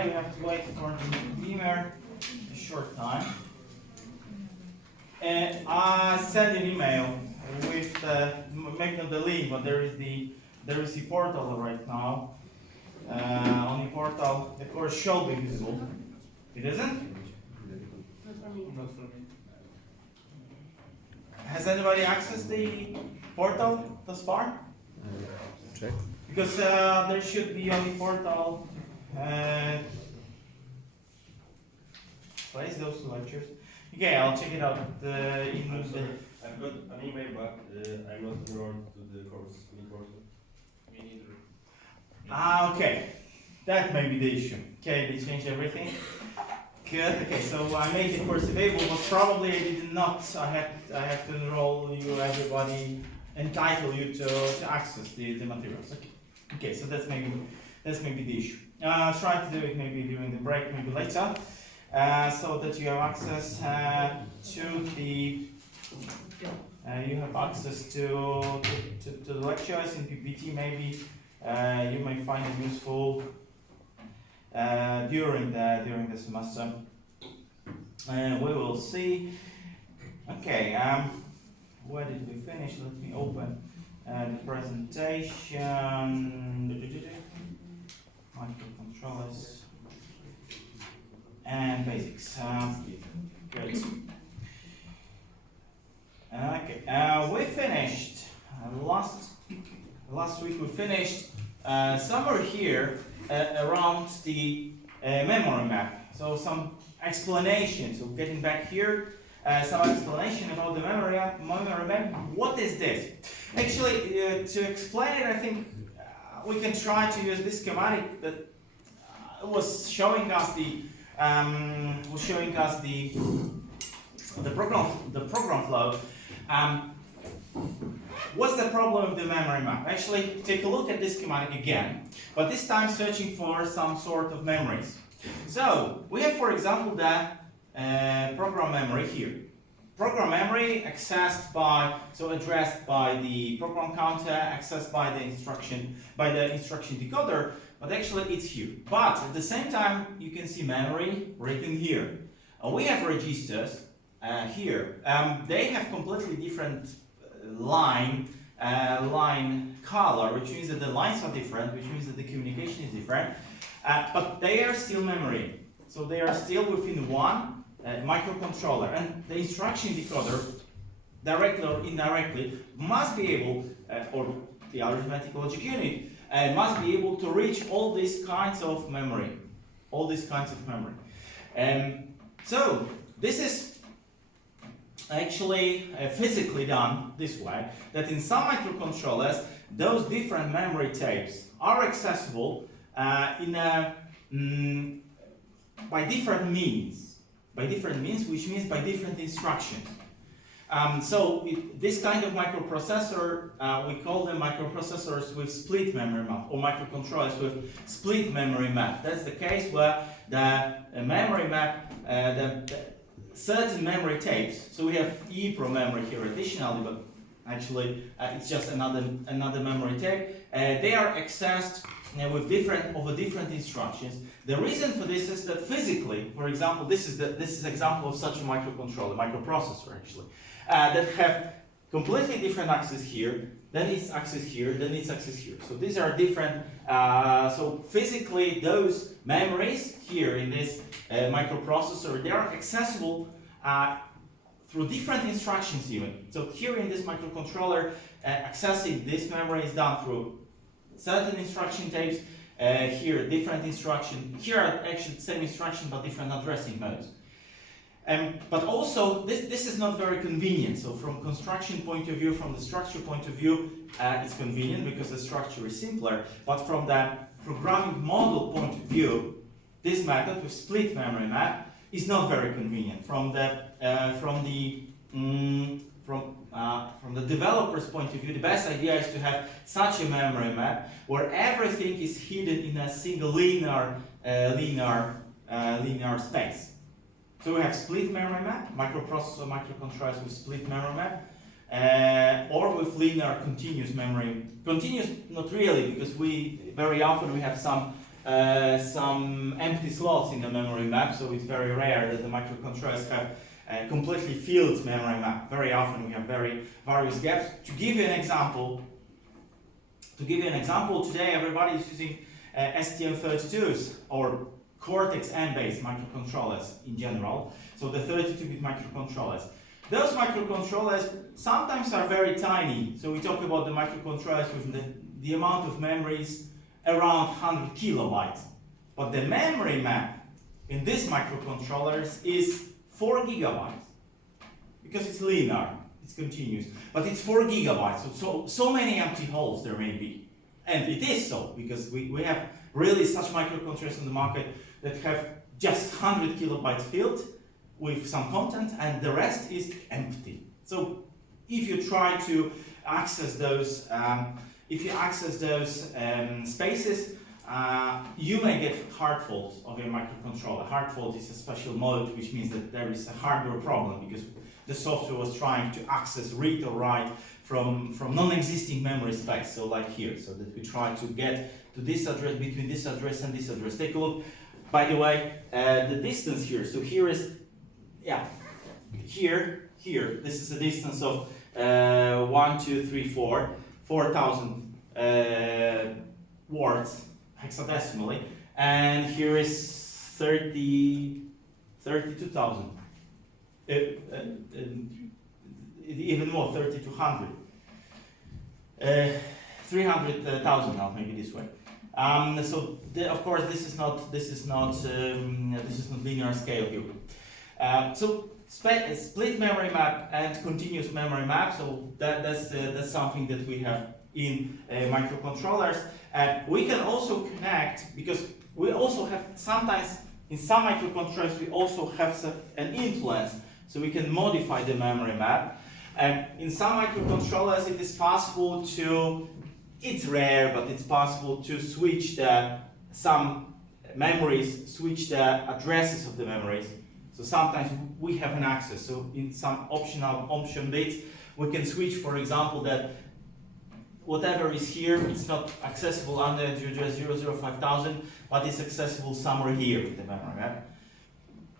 sorry, we have to wait for the beamer a short time. And I sent an email with making the link, but there is the portal right now. On the portal, the course should be visible. It isn't? Not for me. Not for me. Has anybody accessed the portal thus far? Check. Because there should be on the portal place those two lectures. Okay, I'll check it out. I'm sorry, I've got an email, but I'm not enrolled to the course. Me neither. Okay, that may be the issue. Okay, they changed everything. Good. Okay, so I made the course available, but probably I did not. I have to enroll you, everybody, entitle you to access the materials. Okay. Okay, so that's maybe the issue. Try to do it maybe during the break, maybe later, so that you have access to the the lectures in PPT. Maybe you may find it useful during the semester. We will see. Okay. Where did we finish? Let me open the presentation. Microcontrollers and basics. Great. Okay. We finished last week. We finished somewhere here around the memory map. So some explanation. So getting back here. Some explanation about the memory map. What is this? Actually, to explain it, I think we can try to use this schematic that was showing us the program flow. What's the problem with the memory map? Actually, take a look at this schematic again, but this time searching for some sort of memories. So we have, for example, the program memory here. Program memory addressed by the program counter, accessed by the instruction decoder, but actually it's here. But at the same time, you can see memory written here. We have registers here. They have completely different line color, which means that the lines are different, which means that the communication is different, but they are still memory. So they are still within one microcontroller, and the instruction decoder, directly or indirectly, must be able, or the arithmetic logic unit, must be able to reach all these kinds of memory. So this is actually physically done this way, that in some microcontrollers, those different memory tapes are accessible by different means. Which means by different instructions. This kind of microprocessor, we call them microprocessors with split memory map, or microcontrollers with split memory map. That's the case where the memory map, certain memory tapes, so we have EEPROM memory here additionally, but actually it's just another memory tape. They are accessed with different instructions. The reason for this is that physically, for example, this is example of such a microprocessor actually, that have completely different access here, then it's access here, then it's access here. So these are different. So physically, those memories here in this microprocessor, they are accessible through different instructions even. So here in this microcontroller, accessing this memory is done through certain instruction tapes. Here, different instruction. Here are actually the same instruction but different addressing modes. But also, this is not very convenient. So from construction point of view, from the structure point of view, it's convenient because the structure is simpler. But from the programming model point of view, this method with split memory map is not very convenient. From the developer's point of view, the best idea is to have such a memory map where everything is hidden in a single linear space. So we have split memory map, microprocessor, microcontrollers with split memory map, or with linear continuous memory. Continuous, not really, because very often we have some some empty slots in the memory map, so it's very rare that the microcontrollers have a completely filled memory map. Very often we have various gaps. To give you an example, today everybody is using stm32s or Cortex-M based microcontrollers in general, so the 32-bit microcontrollers. Those microcontrollers sometimes are very tiny, so we talk about the microcontrollers with the amount of memories around 100 kilobytes. But the memory map in these microcontrollers is 4 gigabytes, because it's linear, it's continuous, but it's 4 gigabytes, so many empty holes there may be. And it is so, because we have really such microcontrollers on the market that have just 100 kilobytes filled with some content, and the rest is empty. So if you try to access those, spaces, you may get hard faults of your microcontroller. Hard fault is a special mode, which means that there is a hardware problem because the software was trying to access, read or write from non-existing memory space, so like here, so that we try to get to this address, between this address and this address. Take a look, by the way, the distance here. So here is, here, this is a distance of 4,000 words hexadecimally, and here is 32,000. Even more, 3,200. 300,000 now, maybe this way. So of course this is not linear scale here. So split memory map and continuous memory map. So that's something that we have in microcontrollers. We can also connect, because we also have sometimes in some microcontrollers we also have an influence, so we can modify the memory map. And in some microcontrollers it is possible to, it's rare, but it's possible to switch some memories, switch the addresses of the memories. So sometimes we have an access. So in some option bits, we can switch, for example, that whatever is here, it's not accessible under the address 005,000, but it's accessible somewhere here in the memory map.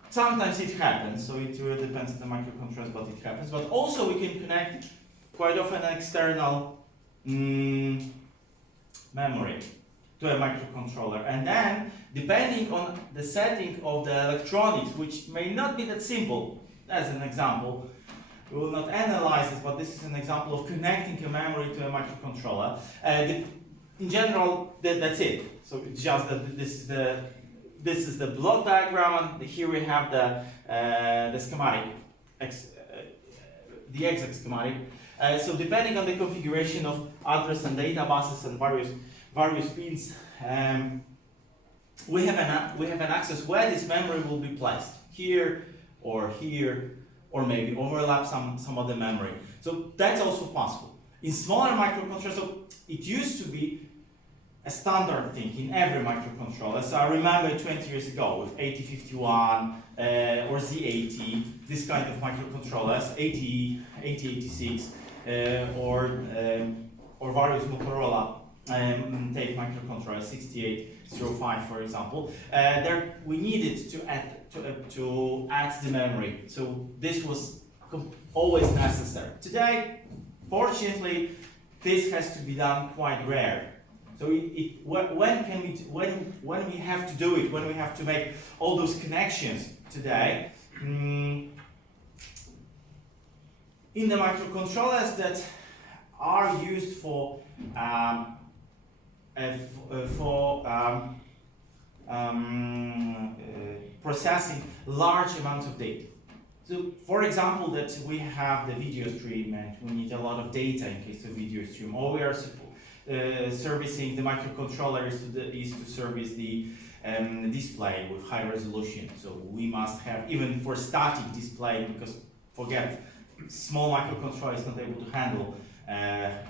Sometimes it happens, so it really depends on the microcontrollers, but it happens. But also we can connect quite often an external memory to a microcontroller. And then, depending on the setting of the electronics, which may not be that simple, as an example, we will not analyze this, but this is an example of connecting a memory to a microcontroller. In general, that's it. So it's just that this is the block diagram, and here we have the schematic, the exact schematic. So depending on the configuration of address and data buses and various pins, we have an access where this memory will be placed, here, or maybe overlap some of the memory. So that's also possible. In smaller microcontrollers, so it used to be a standard thing in every microcontroller. So I remember 20 years ago with 8051 or Z80, this kind of microcontrollers, 8086 or various Motorola tape microcontrollers, 6805 for example. There we needed to add the memory. So this was always necessary. Today, fortunately, this has to be done quite rare. So when we have to do it, when we have to make all those connections today, in the microcontrollers that are used for processing large amounts of data. So, for example, that we have the video stream and we need a lot of data in case of video stream, or we are servicing the microcontroller is to service the display with high resolution. So we must have, even for static display, because forget, small microcontroller is not able to handle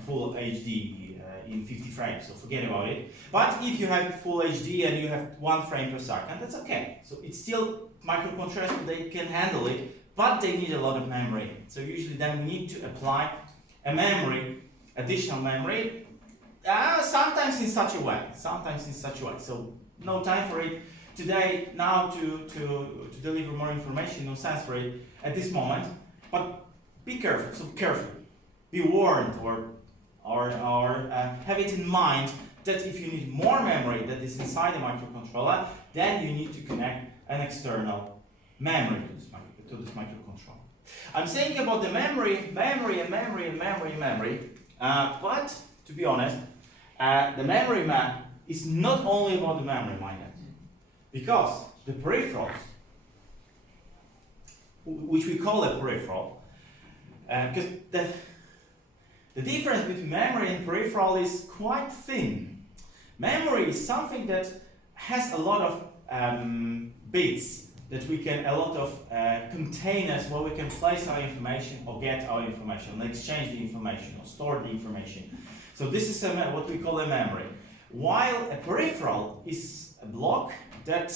full HD in 50 frames, so forget about it. But if you have full HD and you have 1 frame per second, that's okay. So it's still microcontrollers, they can handle it, but they need a lot of memory. So usually then we need to apply a memory, additional memory, Sometimes in such a way. Sometimes in such a way. So no time for it today. Now to deliver more information. No sense for it at this moment. But be careful. So careful. Be warned, or have it in mind that if you need more memory that is inside the microcontroller, then you need to connect an external memory to this microcontroller. I'm saying about the memory, but to be honest, the memory map is not only about the memory, mind you, because the peripherals, which we call a peripheral, because the difference between memory and peripheral is quite thin. Memory is something that has a lot of bits that we can, a lot of containers where we can place our information or get our information, or exchange the information or store the information. So this is what we call a memory. While a peripheral is a block that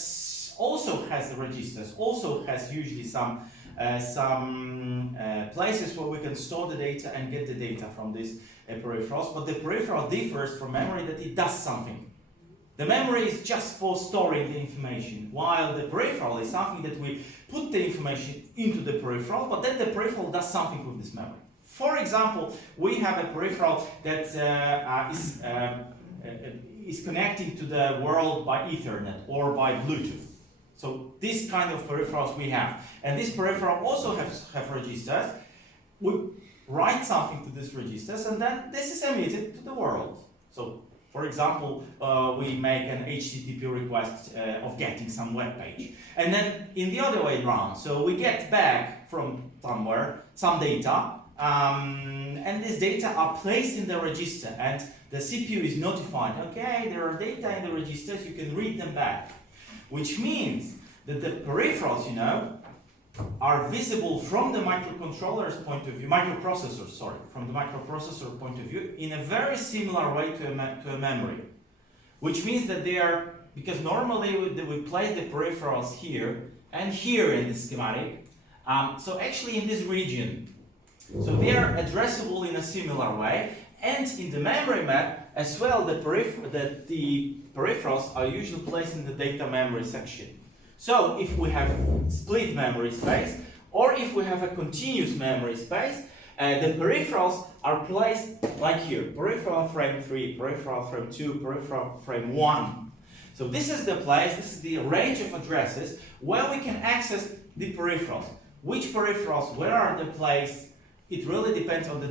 also has registers, also has usually some places where we can store the data and get the data from these peripherals. But the peripheral differs from memory that it does something. The memory is just for storing the information, while the peripheral is something that we put the information into the peripheral, but then the peripheral does something with this memory. For example, we have a peripheral that is connecting to the world by Ethernet or by Bluetooth. So this kind of peripherals we have. And this peripheral also have registers. We write something to these registers and then this is emitted to the world. So for example, we make an HTTP request of getting some web page. And then in the other way around, so we get back from somewhere some data, and this data are placed in the register and the CPU is notified, okay, there are data in the registers, you can read them back. Which means that the peripherals, you know, are visible from the microcontroller's point of view, microprocessor, sorry, from the microprocessor point of view, in a very similar way to a memory. Which means that they are, because normally we place the peripherals here and here in the schematic, so actually in this region. So they are addressable in a similar way, and in the memory map as well, the peripherals are usually placed in the data memory section. So if we have split memory space, or if we have a continuous memory space, the peripherals are placed like here. Peripheral frame 3, peripheral frame 2, peripheral frame 1. So this is the place, this is the range of addresses where we can access the peripherals. Which peripherals, where are they placed? It really depends on the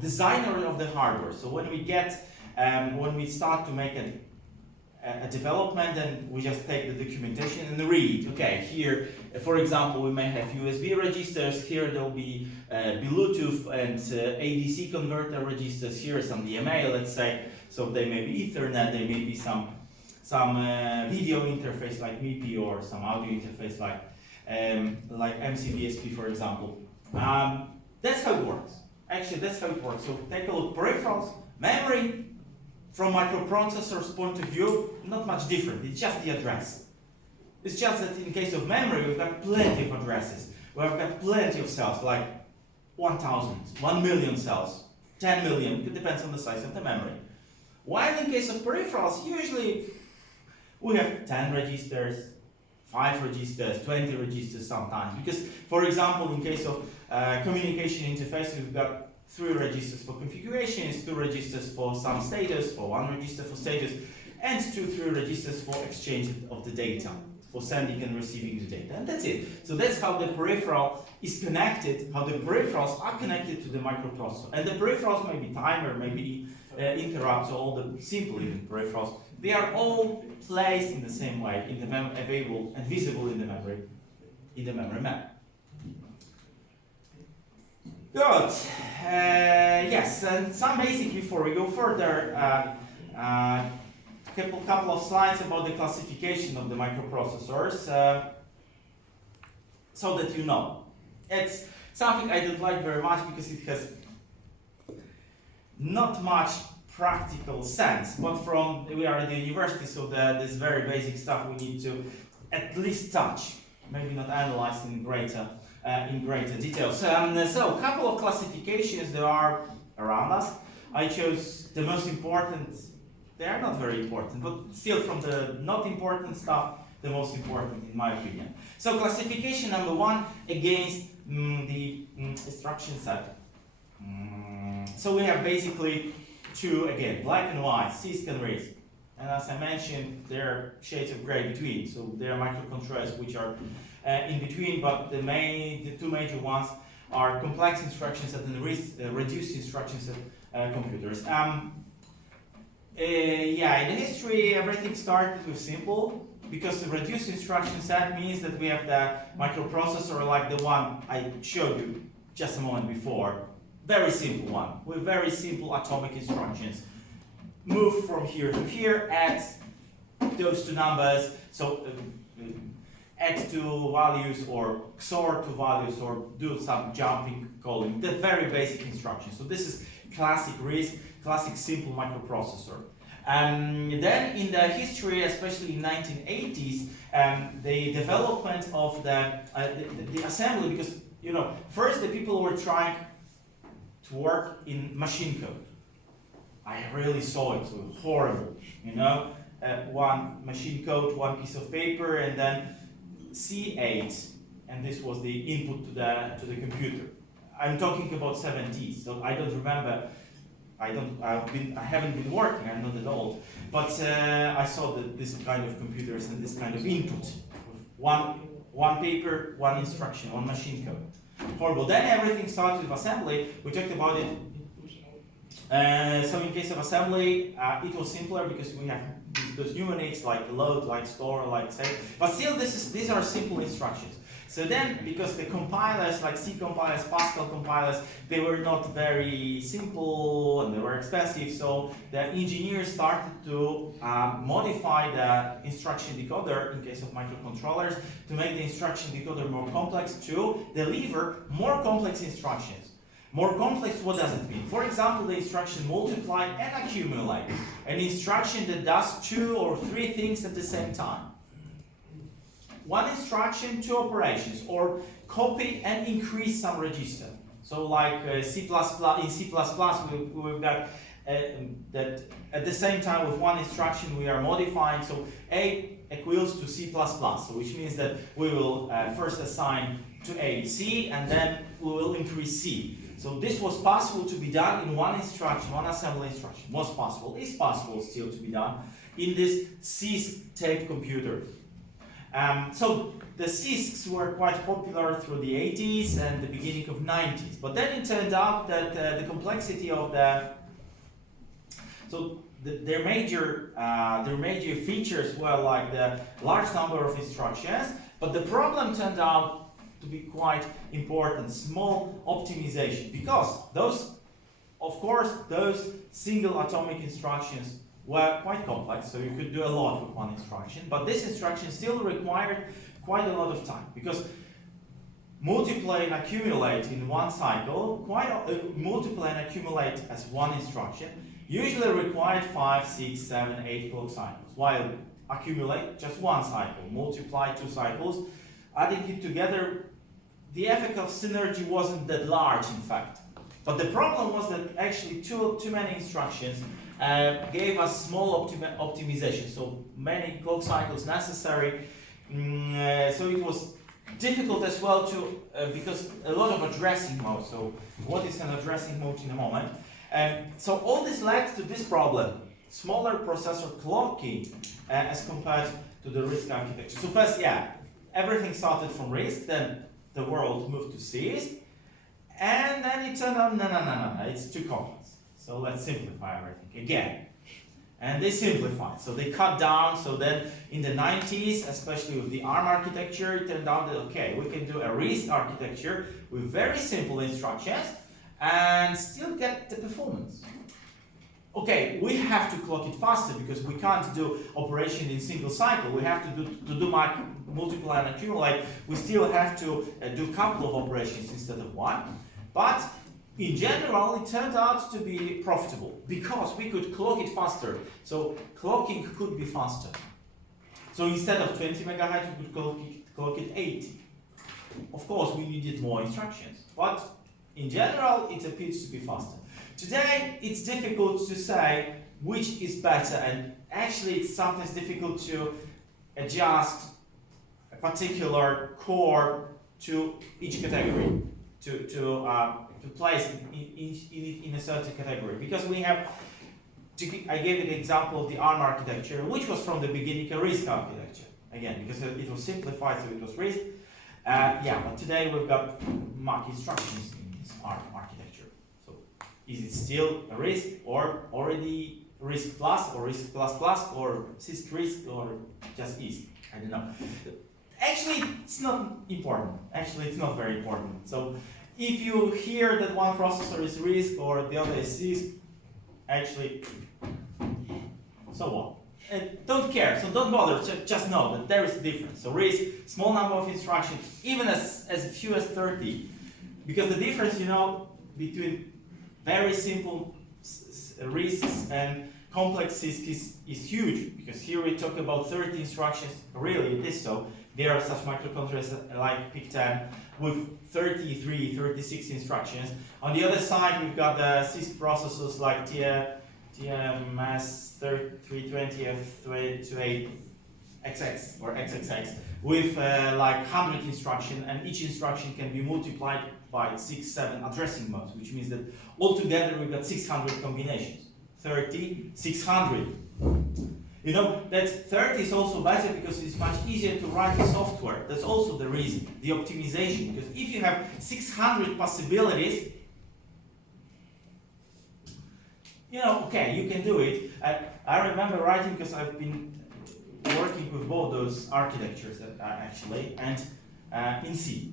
designer of the hardware. So when we start to make a development, and we just take the documentation and read. Okay, here, for example, we may have USB registers. Here there will be Bluetooth and ADC converter registers. Here some DMA, let's say. So they may be Ethernet. They may be some video interface like MIPI or some audio interface like MCVSP, for example. That's how it works. Actually, that's how it works. So take a look. Peripherals, memory. From microprocessor's point of view, not much different. It's just the address. It's just that in case of memory, we've got plenty of addresses. We've got plenty of cells, like 1,000, 1 million cells, 10 million. It depends on the size of the memory. While in case of peripherals, usually we have 10 registers, 5 registers, 20 registers sometimes. Because, for example, in case of communication interface, we've got 3 registers for configurations, 2 registers for some status, or 1 register for status, and 3 registers for exchange of the data, for sending and receiving the data. And that's it. So that's how the peripheral is connected, how the peripherals are connected to the microprocessor. And the peripherals may be timer, maybe interrupts, all the simple even peripherals. They are all placed in the same way, in the available and visible in the memory map. Good. Yes, and some basic before we go further. Couple of slides about the classification of the microprocessors, so that you know. It's something I don't like very much because it has not much practical sense. But we are at the university, so this very basic stuff we need to at least touch, maybe not analyze in greater detail. So a couple of classifications there are around us. I chose the most important. They are not very important, but still from the not important stuff, the most important in my opinion. So classification number one against the instruction set. So we have basically two, again, black and white, CISC and RISC. And as I mentioned, there are shades of gray between. So there are microcontrollers which are in between, but the two major ones are complex instruction set and reduced instruction set computers. Yeah, in the history, everything started with simple, because the reduced instruction set means that we have the microprocessor like the one I showed you just a moment before. Very simple one, with very simple atomic instructions. Move from here to here, add those two numbers, so add two values or XOR two values or do some jumping calling, the very basic instructions. So this is classic RISC, classic simple microprocessor. Then in the history, especially in 1980s, the development of the assembly, because you know, first the people were trying to work in machine code. I really saw it, so horrible, you know, one machine code, one piece of paper, and then C8, and this was the input to the computer. I'm talking about 70s, so I don't remember. I haven't been working. I'm not that old, but I saw this kind of computers and this kind of input. One paper, one instruction, one machine code. Horrible. Then everything started with assembly. We talked about it. So in case of assembly, it was simpler because we have those mnemonics like load, like store, like save. But still, these are simple instructions. So then, because the compilers, like C compilers, Pascal compilers, they were not very simple and they were expensive, so the engineers started to modify the instruction decoder, in case of microcontrollers, to make the instruction decoder more complex, to deliver more complex instructions. More complex, what does it mean? For example, the instruction multiply and accumulate, an instruction that does 2 or 3 things at the same time. One instruction, 2 operations, or copy and increase some register. So like in C++, we've got that at the same time with one instruction we are modifying, so A equals to C++, so which means that we will first assign to A C, and then we will increase C. So this was possible to be done in one instruction, one assembly instruction. Was possible, is possible still to be done in this CISC tape computer. So the CISCs were quite popular through the 80s and the beginning of 90s. But then it turned out that the complexity of their major features were like the large number of instructions. But the problem turned out to be quite important, small optimization, because those single atomic instructions were quite complex, so you could do a lot with one instruction, but this instruction still required quite a lot of time, because multiply and accumulate in one cycle, multiply and accumulate as one instruction, usually required 5, 6, 7, 8 clock cycles, while accumulate just one cycle, multiply 2 cycles, adding it together, the effect of synergy wasn't that large, in fact. But the problem was that actually too many instructions gave us small optimization, so many clock cycles necessary. So it was difficult as well to, because a lot of addressing mode. So what is an addressing mode in a moment? So all this led to this problem, smaller processor clocking as compared to the RISC architecture. So first, yeah, everything started from RISC, then the world moved to CISC, and then it turned out, no, it's too complex. So let's simplify everything again. And they simplified, so they cut down. So then in the 90s, especially with the ARM architecture, it turned out that, okay, we can do a RISC architecture with very simple instructions and still get the performance. Okay, we have to clock it faster because we can't do operation in single cycle. We have to do multiply and accumulate. We still have to do a couple of operations instead of one. But in general, it turned out to be profitable because we could clock it faster. So clocking could be faster. So instead of 20 megahertz, we could clock it 80. Of course, we needed more instructions, but in general, it appears to be faster. Today, it's difficult to say which is better, and actually it's sometimes difficult to adjust a particular core to each category, to place in a certain category, because we have, I gave you the example of the ARM architecture, which was from the beginning a RISC architecture, again, because it was simplified, so it was RISC. Yeah, but today we've got Mach instructions in this ARM architecture. So is it still a RISC, or already RISC plus, or RISC plus plus, or SISC RISC, or just ISC? I don't know. Actually, it's not important. Actually, it's not very important. So if you hear that one processor is RISC or the other is SISC, actually, so what? Don't care, so don't bother, just know that there is a difference. So RISC, small number of instructions, even as few as 30. Because the difference, you know, between very simple RISCs and complex SISC is huge. Because here we talk about 30 instructions, really it is so. There are such microcontrollers like PIC10 with 33, 36 instructions. On the other side, we've got the SISC processors like TMS 320F28XX or XXX with like 100 instructions, and each instruction can be multiplied by 6, 7 addressing modes, which means that altogether we've got 600 combinations. 30, 600. You know, that 30 is also better because it's much easier to write the software. That's also the reason, the optimization. Because if you have 600 possibilities, you know, okay, you can do it. I remember writing, because I've been working with both those architectures actually, and in C.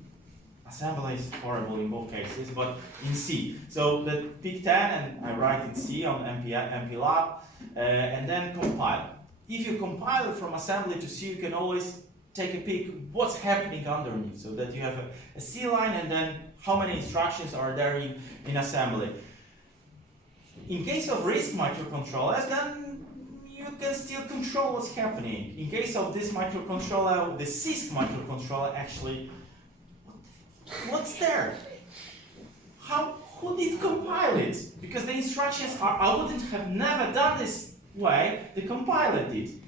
Assembly is horrible in both cases, but in C. So the PIC10, and I write in C on MPLAB, and then compile. If you compile from assembly to C, you can always take a peek what's happening underneath, so that you have a C line and then how many instructions are there in assembly. In case of RISC microcontrollers, then you can still control what's happening. In case of this microcontroller, the SISC microcontroller, actually, what's there? Who did compile it? Because the instructions are, I wouldn't have never done this way, the compiler did.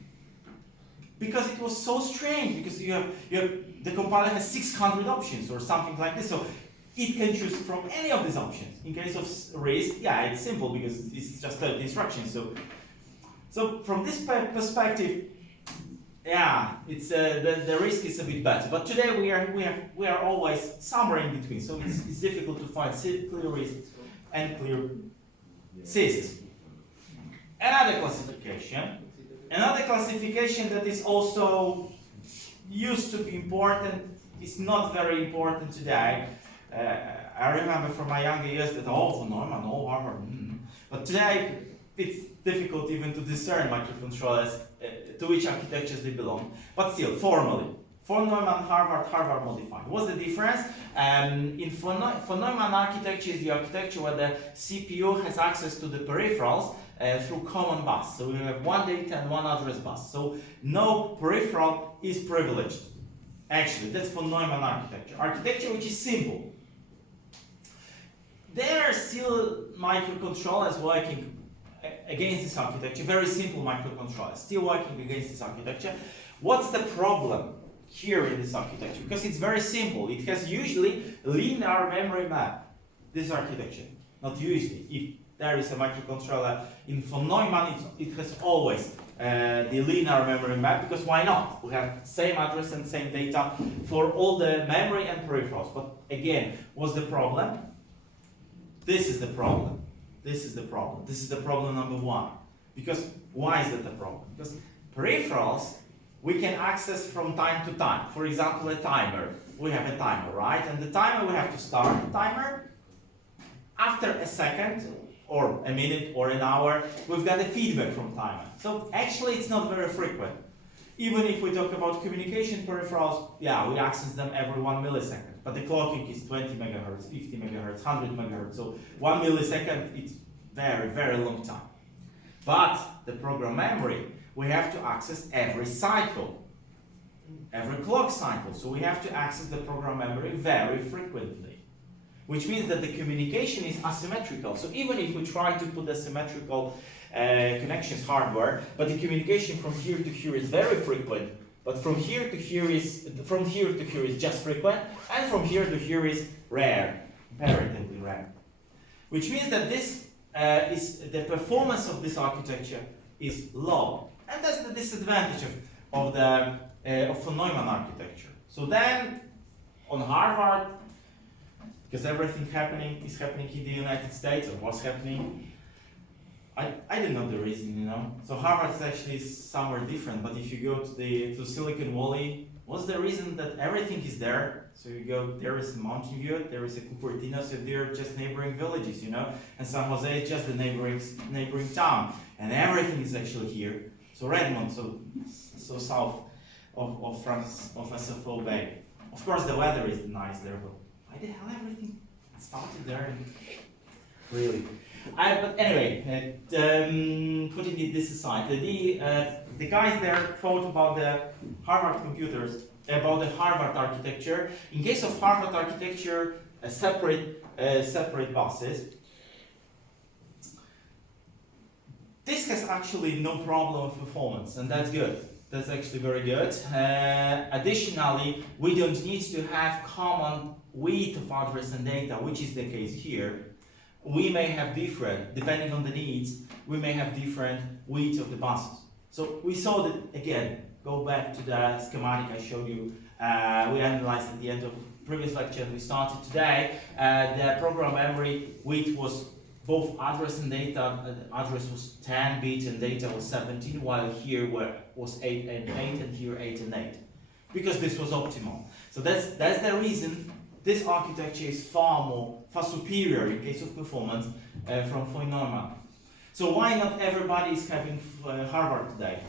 Because it was so strange, because you have the compiler has 600 options or something like this, so it can choose from any of these options. In case of RISC, yeah, it's simple because it's just 30 instructions. So from this perspective, yeah, it's the RISC is a bit better. But today we are always somewhere in between. So it's difficult to find clear RISC and clear SISC. Another classification that is also used to be important is not very important today. I remember from my younger years that von Neumann, Harvard, but today it's difficult even to discern microcontrollers to which architectures they belong. But still, formally, von Neumann, Harvard modified. What's the difference? In von Neumann architecture is the architecture where the CPU has access to the peripherals through common bus. So we have one data and one address bus. So no peripheral is privileged. Actually, that's von Neumann architecture. Architecture which is simple. There are still microcontrollers working against this architecture, very simple microcontrollers, still working against this architecture. What's the problem here in this architecture? Because it's very simple. It has usually linear memory map, this architecture. Not usually. If there is a microcontroller in von Neumann, it has always the linear memory map, because why not? We have same address and same data for all the memory and peripherals. But again, what's the problem? This is the problem. This is the problem. This is the problem number one. Because why is that the problem? Because peripherals we can access from time to time. For example, a timer. We have a timer, right? And the timer, we have to start the timer. After a second, or a minute, or an hour, we've got a feedback from timer. So actually, it's not very frequent. Even if we talk about communication peripherals, yeah, we access them every 1 millisecond. But the clocking is 20 megahertz, 50 megahertz, 100 megahertz. So 1 millisecond, it's very, very long time. But the program memory, we have to access every cycle, every clock cycle. So we have to access the program memory very frequently. which means that the communication is asymmetrical. So even if we try to put asymmetrical connections hardware, but the communication from here to here is very frequent, but from here to here is just frequent, and from here to here is rare, comparatively rare. Which means that this is the performance of this architecture is low, and that's the disadvantage of von Neumann architecture. So then, on Harvard, because everything is happening in the United States, or was happening, I don't know the reason, you know. So Harvard is actually somewhere different, but if you go to Silicon Valley, what's the reason that everything is there? So you go, there is Mountain View, there is a Cupertino, so they're just neighboring villages, you know, and San Jose is just the neighboring town, and everything is actually here. So Redmond, so south of France, of SFO Bay. Of course, the weather is nice there, but why the hell everything started there? Really. But anyway, putting this aside, the guys there thought about the Harvard computers, about the Harvard architecture. In case of Harvard architecture, separate buses. This has actually no problem with performance, and that's good. That's actually very good. Additionally, we don't need to have common weight of address and data, which is the case here. We may have different, depending on the needs, we may have different weights of the buses. So we saw that, again, go back to the schematic I showed you, we analyzed at the end of the previous lecture we started today. The program memory weight was both address and data. Address was 10 bits and data was 17, while here was 8 and 8 and here 8 and 8. Because this was optimal. So that's the reason this architecture is far superior in case of performance from von Neumann. So why not everybody is having Harvard today?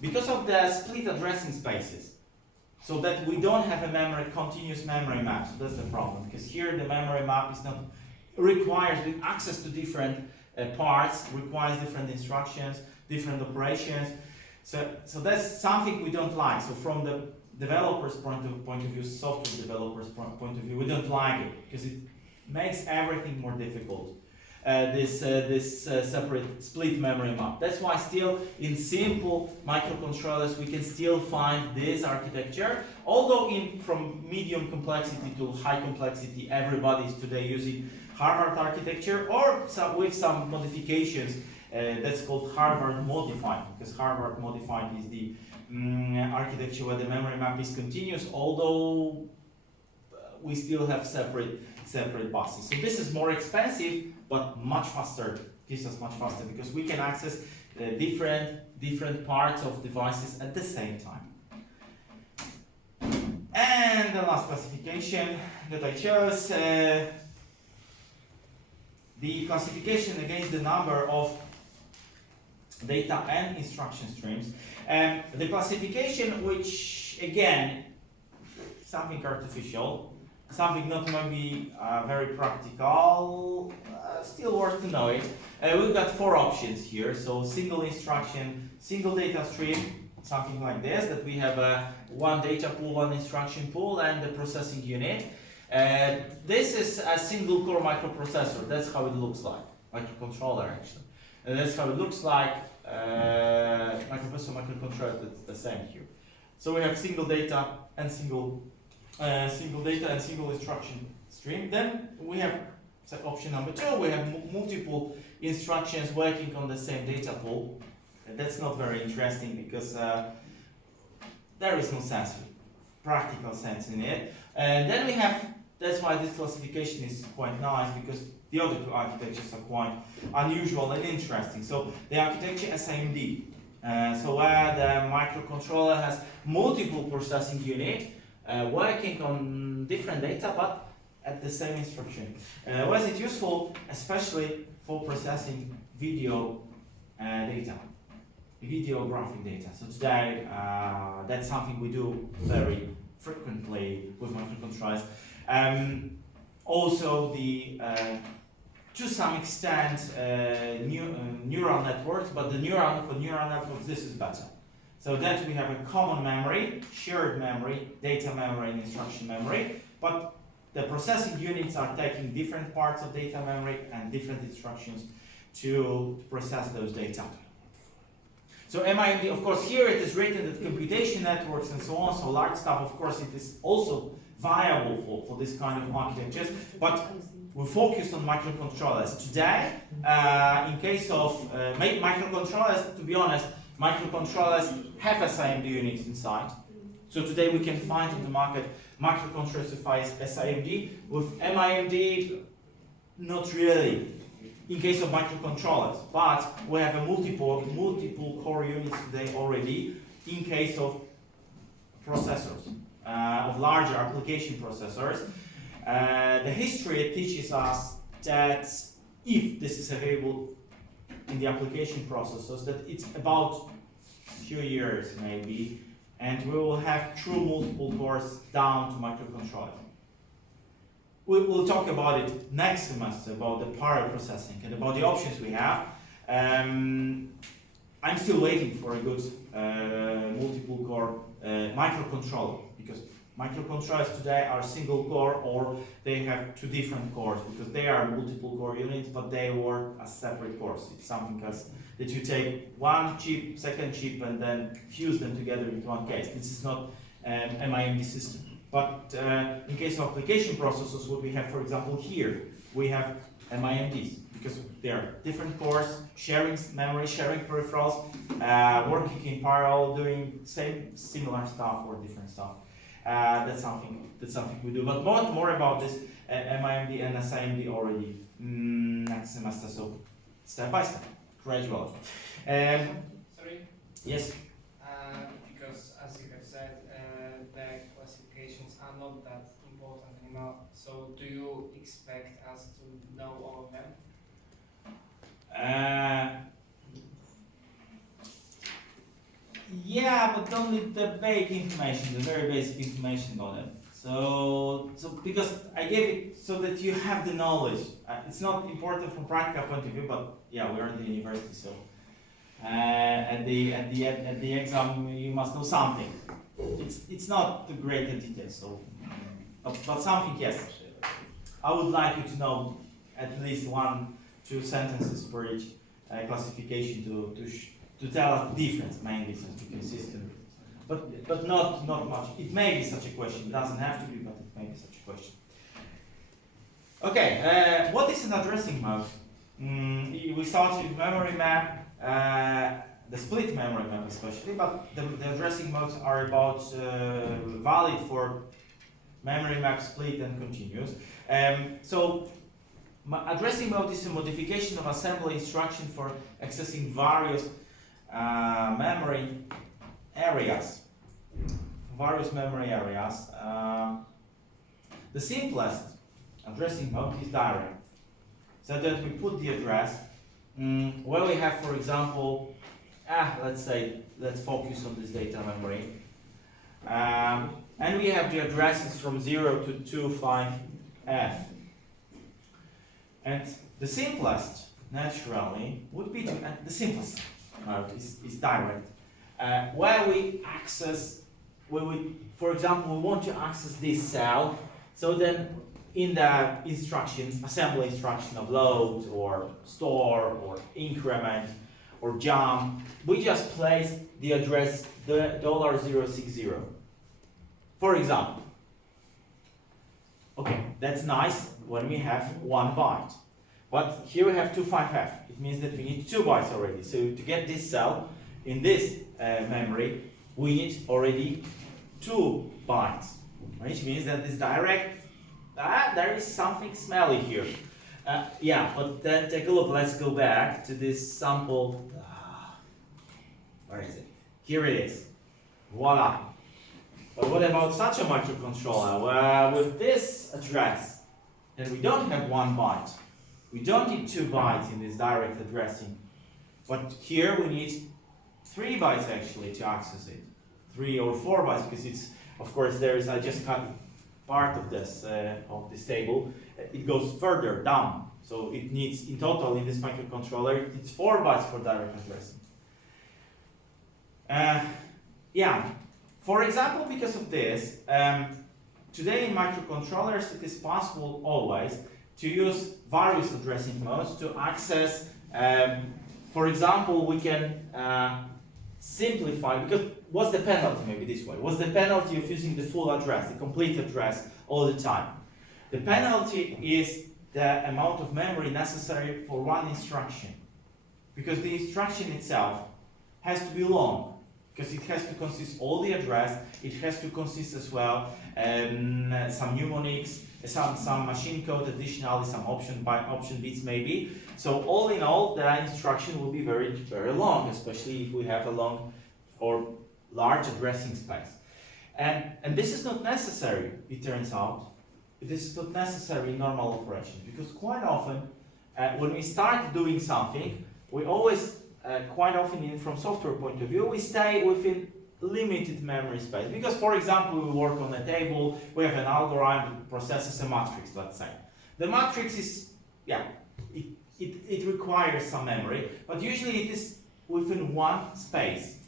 Because of the split addressing spaces. So that we don't have a continuous memory map. So that's the problem. Because here the memory map is not requires with access to different parts, requires different instructions, different operations. So that's something we don't like. So from the developer's point of view, software developer's point of view, we don't like it because it makes everything more difficult. This separate split memory map. That's why still in simple microcontrollers we can still find this architecture. Although from medium complexity to high complexity, everybody is today using Harvard architecture or with some modifications. That's called Harvard modified, because Harvard modified is the architecture where the memory map is continuous, although we still have separate buses. So this is more expensive, but much faster. Gives us much faster because we can access different parts of devices at the same time. And the last classification that I chose, the classification against the number of data and instruction streams. The classification, which again, something artificial, something not maybe very practical, still worth to know it. We've got 4 options here. So single instruction, single data stream, something like this, that we have one data pool, one instruction pool, and the processing unit. This is a single core microprocessor. That's how it looks like. Microcontroller, actually. And that's how it looks like. Microcontroller, that's the same here. So we have single data and single instruction stream. Then we have option number 2. We have multiple instructions working on the same data pool. And that's not very interesting because there is no sense, practical sense in it. And then we have. That's why this classification is quite nice, because the other 2 architectures are quite unusual and interesting. So the architecture SIMD, so where the microcontroller has multiple processing units working on different data, but at the same instruction. Why is it useful? Especially for processing video data, videographic data. So today, that's something we do very frequently with microcontrollers. Also, to some extent, neural networks, but for neural networks, this is better. So that we have a common memory, shared memory, data memory, and instruction memory. But the processing units are taking different parts of data memory and different instructions to process those data. So MIMD, of course, here it is written that computation networks and so on, so large stuff, of course, it is also viable for this kind of architectures, but we focus on microcontrollers. Today, in case of microcontrollers, to be honest, microcontrollers have SIMD units inside. So today we can find in the market microcontrollers with SIMD. With MIMD, not really. In case of microcontrollers, but we have a multiple core units today already in case of processors, of larger application processors. The history teaches us that if this is available in the application processors, that it's about a few years maybe, and we will have true multiple cores down to microcontrollers. We'll talk about it next semester, about the parallel processing and about the options we have. I'm still waiting for a good multiple core microcontroller, because microcontrollers today are single core or they have two different cores, because they are multiple core units, but they work as separate cores. It's something else that you take one chip, second chip, and then fuse them together into one case. This is not an MIMD system. But in case of application processors, what we have, for example, here, we have MIMDs, because they are different cores, sharing memory, sharing peripherals, working in parallel, doing similar stuff or different stuff. That's something we do. But more about this MIMD and SIMD already next semester. So step by step, gradually. Sorry? Yes. Because as you have said, the classifications are not that important anymore. So do you expect us to know all of them? Yeah, but only the vague information, the very basic information about it. So because I gave it so that you have the knowledge. It's not important from practical point of view, but yeah, we're in the university, so at the exam you must know something. It's not the great details, so but something, yes. I would like you to know at least 1-2 sentences for each classification to tell us the difference, main difference between system. But not much. It may be such a question. It doesn't have to be, but it may be such a question. Okay, what is an addressing mode? We started with memory map, the split memory map especially, but the addressing modes are about valid for memory map, split, and continuous. So addressing mode is a modification of assembly instruction for accessing various memory areas. The simplest addressing mode is direct, so that we put the address where we have, for example, let's focus on this data memory, and we have the addresses from 0 to 25F, and the simplest naturally would be the simplest mode is direct, where we access, for example, we want to access this cell, so then in the assembly instruction of load or store or increment or jump, we just place the address $060. For example. Okay, that's nice when we have 1 byte. But here we have 25F. It means that we need 2 bytes already. So to get this cell in this memory, we need already 2 bytes, which means that this direct, there is something smelly here. Yeah, but then take a look. Let's go back to this sample. Where is it? Here it is. Voila. But what about such a microcontroller? Well, with this address, then we don't have 1 byte. We don't need 2 bytes in this direct addressing. But here we need 3 bytes actually to access it. 3 or 4 bytes, because it's, of course, I just cut part of this table. It goes further down. So it needs, in total, in this microcontroller, it's 4 bytes for direct addressing. Yeah, for example, because of this, today in microcontrollers, it is possible always to use various addressing modes to access, for example, we can simplify, because what's the penalty, maybe this way? What's the penalty of using the full address, the complete address all the time? The penalty is the amount of memory necessary for one instruction. Because the instruction itself has to be long, because it has to consist all the address, it has to consist as well some mnemonics, some machine code, additionally some option bits maybe. So all in all, the instruction will be very, very long, especially if we have a long or large addressing space. And this is not necessary, it turns out. This is not necessary in normal operations, because quite often, when we start doing something, we always, quite often from software point of view, we stay within limited memory space. Because, for example, we work on a table, we have an algorithm that processes a matrix, let's say. The matrix is, yeah, it requires some memory, but usually it is within one space,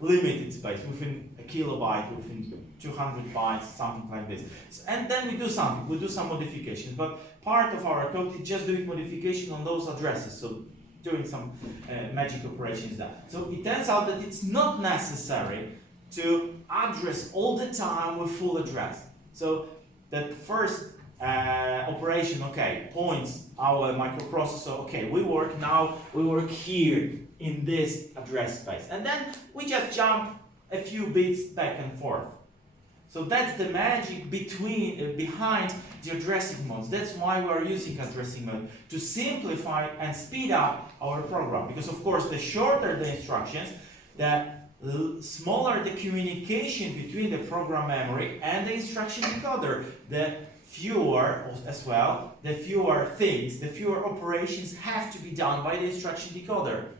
limited space, within a kilobyte, within 200 bytes, something like this. And then we do something, we do some modifications, but part of our code is just doing modification on those addresses, so doing some magic operations there. So it turns out that it's not necessary to address all the time with full address. So that first operation, okay, points our microprocessor, okay, we work here in this address space. And then we just jump a few bits back and forth. So that's the magic behind the addressing modes. That's why we are using addressing mode, to simplify and speed up our program. Because of course, the shorter the instructions, the smaller the communication between the program memory and the instruction decoder. The fewer, as well, the fewer things, the fewer operations have to be done by the instruction decoder.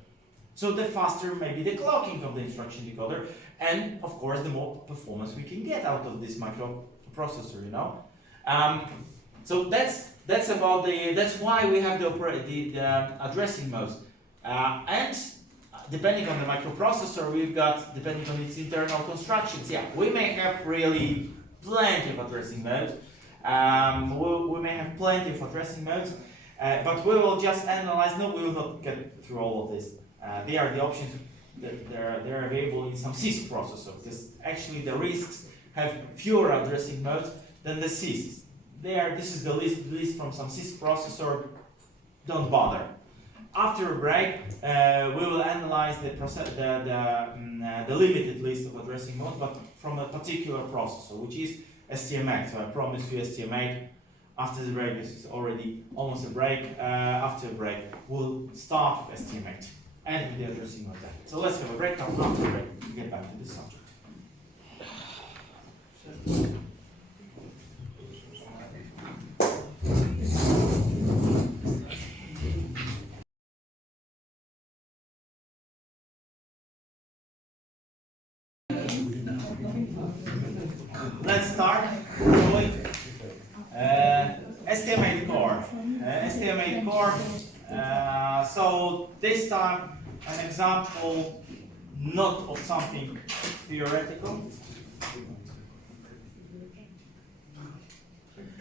So the faster maybe the clocking of the instruction decoder, and of course the more performance we can get out of this microprocessor, you know. So that's about that's why we have the addressing modes. And depending on the microprocessor, we've got, depending on its internal constructions, yeah, we may have really plenty of addressing modes. We may have plenty of addressing modes, but we will just analyze. No, we will not get through all of this. They are the options that they're available in some CISC processor, because actually the RISCs have fewer addressing modes than the CISCs. This is the list from some CISC processor. Don't bother. After a break, we will analyze the limited list of addressing modes, but from a particular processor, which is stm8. So I promise you stm8. After the break, this is already almost a break. After a break, we'll start with stm8 and with the addressing mode. So let's have a break. Now after the break, we get back to this subject. Let's start with stm8 core. stm8 core. So this time an example not of something theoretical.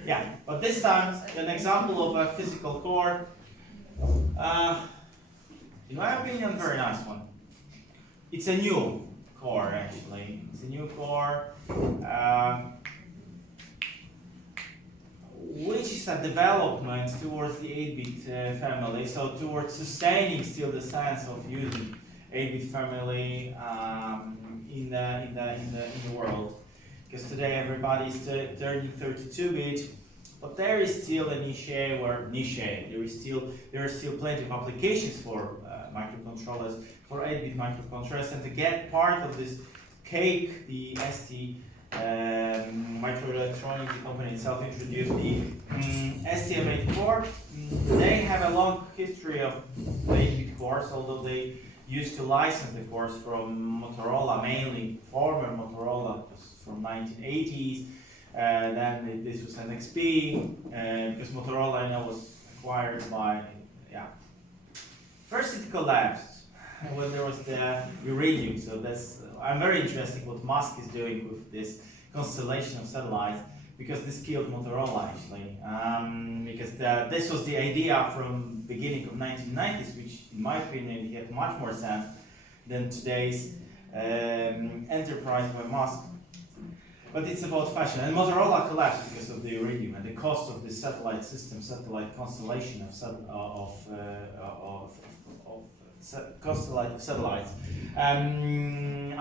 Yeah, but this time an example of a physical core. In my opinion, very nice one. It's a new core actually. It's a new core. Which is a development towards the 8-bit family, so towards sustaining still the sense of using 8-bit family in the world. Because today everybody is turning 32-bit, but there is still a niche there are still plenty of applications for microcontrollers, for 8-bit microcontrollers, and to get part of this cake, the ST Microelectronics, the company itself, introduced the stm8 core. They have a long history of 8-bit cores, although they used to license the cores from Motorola, mainly former Motorola, from 1980s. Then this was an XP, because Motorola, I know, was acquired by, yeah. First it collapsed when there was the Iridium, so that's, I'm very interested what Musk is doing with this constellation of satellites. because this killed Motorola actually. Because this was the idea from beginning of 1990s, which in my opinion had much more sense than today's enterprise by Musk. But it's about fashion. And Motorola collapsed because of the iridium and the cost of the satellite system, satellite constellation of satellites.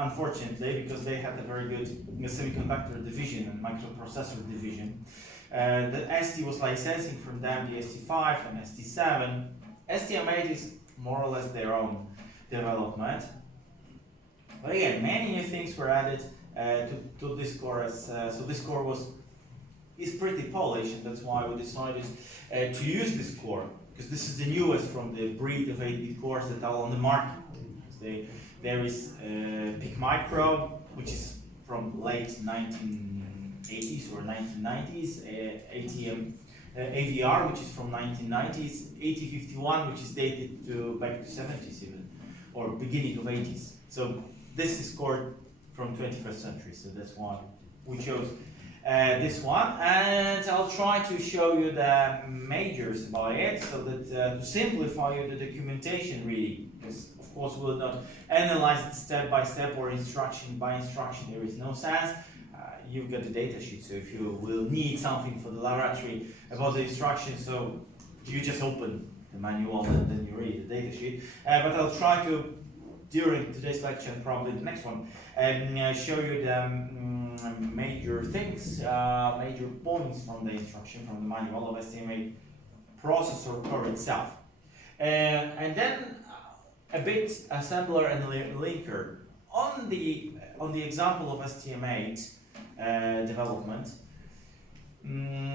Unfortunately, because they had a very good semiconductor division and microprocessor division. The ST was licensing from them the ST5 and ST7. stm8 is more or less their own development. But again, many new things were added to this core. So this core is pretty polished, and that's why we decided to use this core, because this is the newest from the breed of 8-bit cores that are on the market. There is PIC Micro, which is from late 1980s or 1990s, ATM AVR, which is from 1990s, 8051, which is dated back to 70s even, or beginning of 80s. So this is core from 21st century, so that's why we chose this one, and I'll try to show you the majors by it, so that to simplify you the documentation really, because of course we'll not analyze it step by step or instruction by instruction, there is no sense. You've got the data sheet, so if you will need something for the laboratory about the instructions, so you just open the manual and then you read the data sheet. But I'll try to, during today's lecture and probably the next one, show you the major things, major points from the instruction, from the manual of stm8 processor core itself. And then a bit assembler and linker. On the example of stm8 development,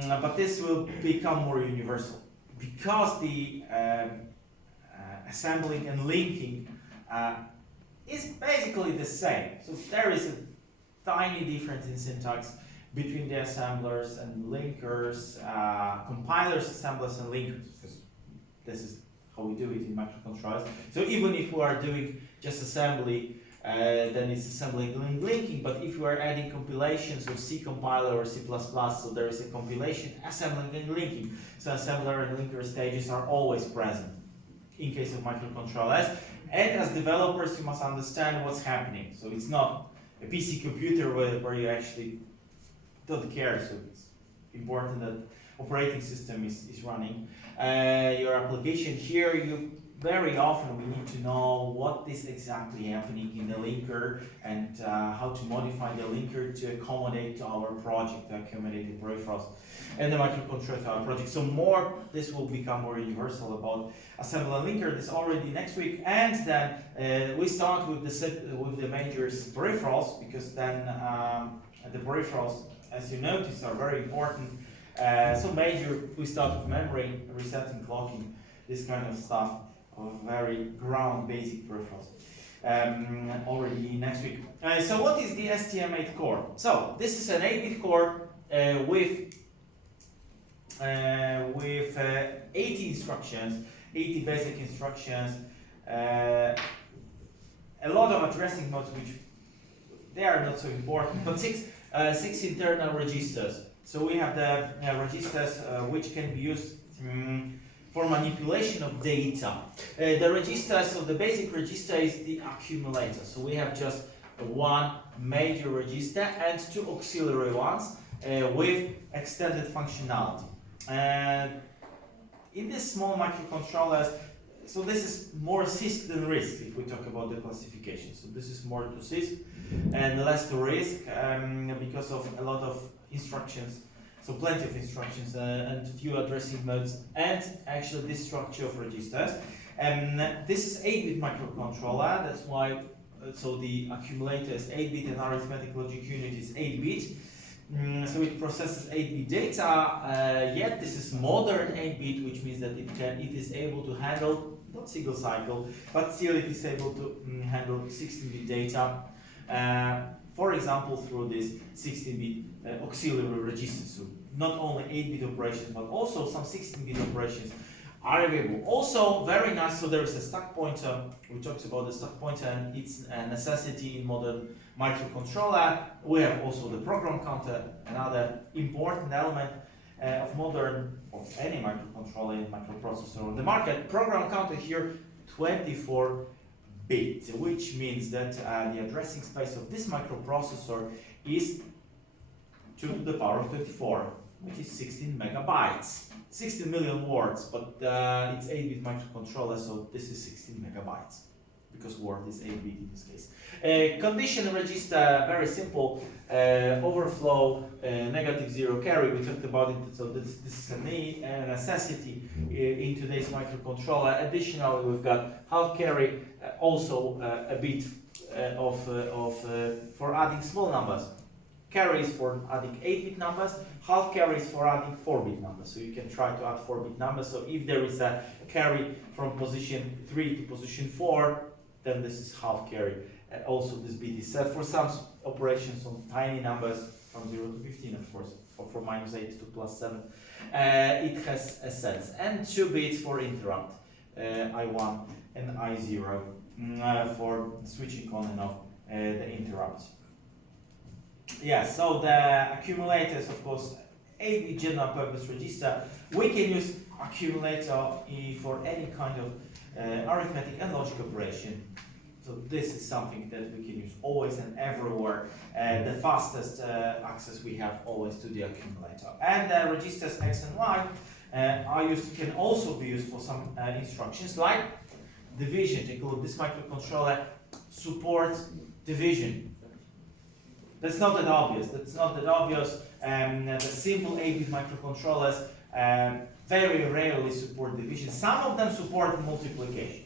but this will become more universal, because the assembling and linking is basically the same. So there is a tiny difference in syntax between the assemblers and linkers, compilers, assemblers, and linkers, because this is how we do it in microcontrollers. So even if we are doing just assembly, then it's assembling and linking, but if you are adding compilations of C compiler or C++, so there is a compilation, assembling and linking. So assembler and linker stages are always present in case of microcontrollers. And as developers, you must understand what's happening. So it's not a PC computer where you actually don't care. So it's important that operating system is running your application. Here, you very often we need to know what is exactly happening in the linker and how to modify the linker to accommodate to our project, to accommodate the peripherals and the microcontroller to our project. So this will become more universal about assembler and linker. This already next week, and then we start with the major peripherals, because then the peripherals, as you notice, are very important. So major, we start with memory, resetting, clocking, this kind of stuff. Of very ground basic peripherals already next week. So what is the stm8 core? So this is an 8-bit core with 80 instructions, 80 basic instructions, a lot of addressing modes, which they are not so important, but six internal registers. So we have the registers which can be used for manipulation of data. The register, so the basic register is the accumulator. So we have just one major register and two auxiliary ones with extended functionality. In this small microcontrollers, so this is more CISC than RISC if we talk about the classification. So this is more to CISC and less to RISC because of a lot of instructions. So plenty of instructions and few addressing modes, and actually this structure of registers. This is 8-bit microcontroller, that's why, so the accumulator is 8-bit and arithmetic logic unit is 8-bit. So it processes 8-bit data, yet this is modern 8-bit, which means that it is able to handle, not single cycle, but still it is able to handle 16-bit data. For example, through this 16-bit auxiliary register. So not only 8-bit operations, but also some 16-bit operations are available. Also, very nice, so there is a stack pointer. We talked about the stack pointer and its necessity in modern microcontroller. We have also the program counter, another important element of modern, of any microcontroller and microprocessor on the market. Program counter here 24-bit, which means that the addressing space of this microprocessor is 2 to the power of 24, which is 16 megabytes. 16 million words, but it's 8-bit microcontroller, so this is 16 megabytes, because word is 8-bit in this case. Condition register, very simple, overflow, negative zero carry, we talked about it, so this is a necessity in today's microcontroller. Additionally, we've got half carry, also a bit for adding small numbers. Carry is for adding 8-bit numbers, half carry is for adding 4-bit numbers. So you can try to add 4-bit numbers. So if there is a carry from position 3 to position 4, then this is half carry. Also this bit is set for some operations on tiny numbers from 0 to 15, of course, or from -8 to +7. It has a sense. And 2 bits for interrupt, I1 and I0 for switching on and off the interrupts. Yeah, so the accumulators, of course, 8-bit general purpose register. We can use accumulator for any kind of arithmetic and logic operation. So this is something that we can use always and everywhere. The fastest access we have always to the accumulator. And the registers X and Y can also be used for some instructions like division. Take a look, this microcontroller supports division. That's not that obvious. The simple 8-bit microcontrollers very rarely support division. Some of them support multiplication.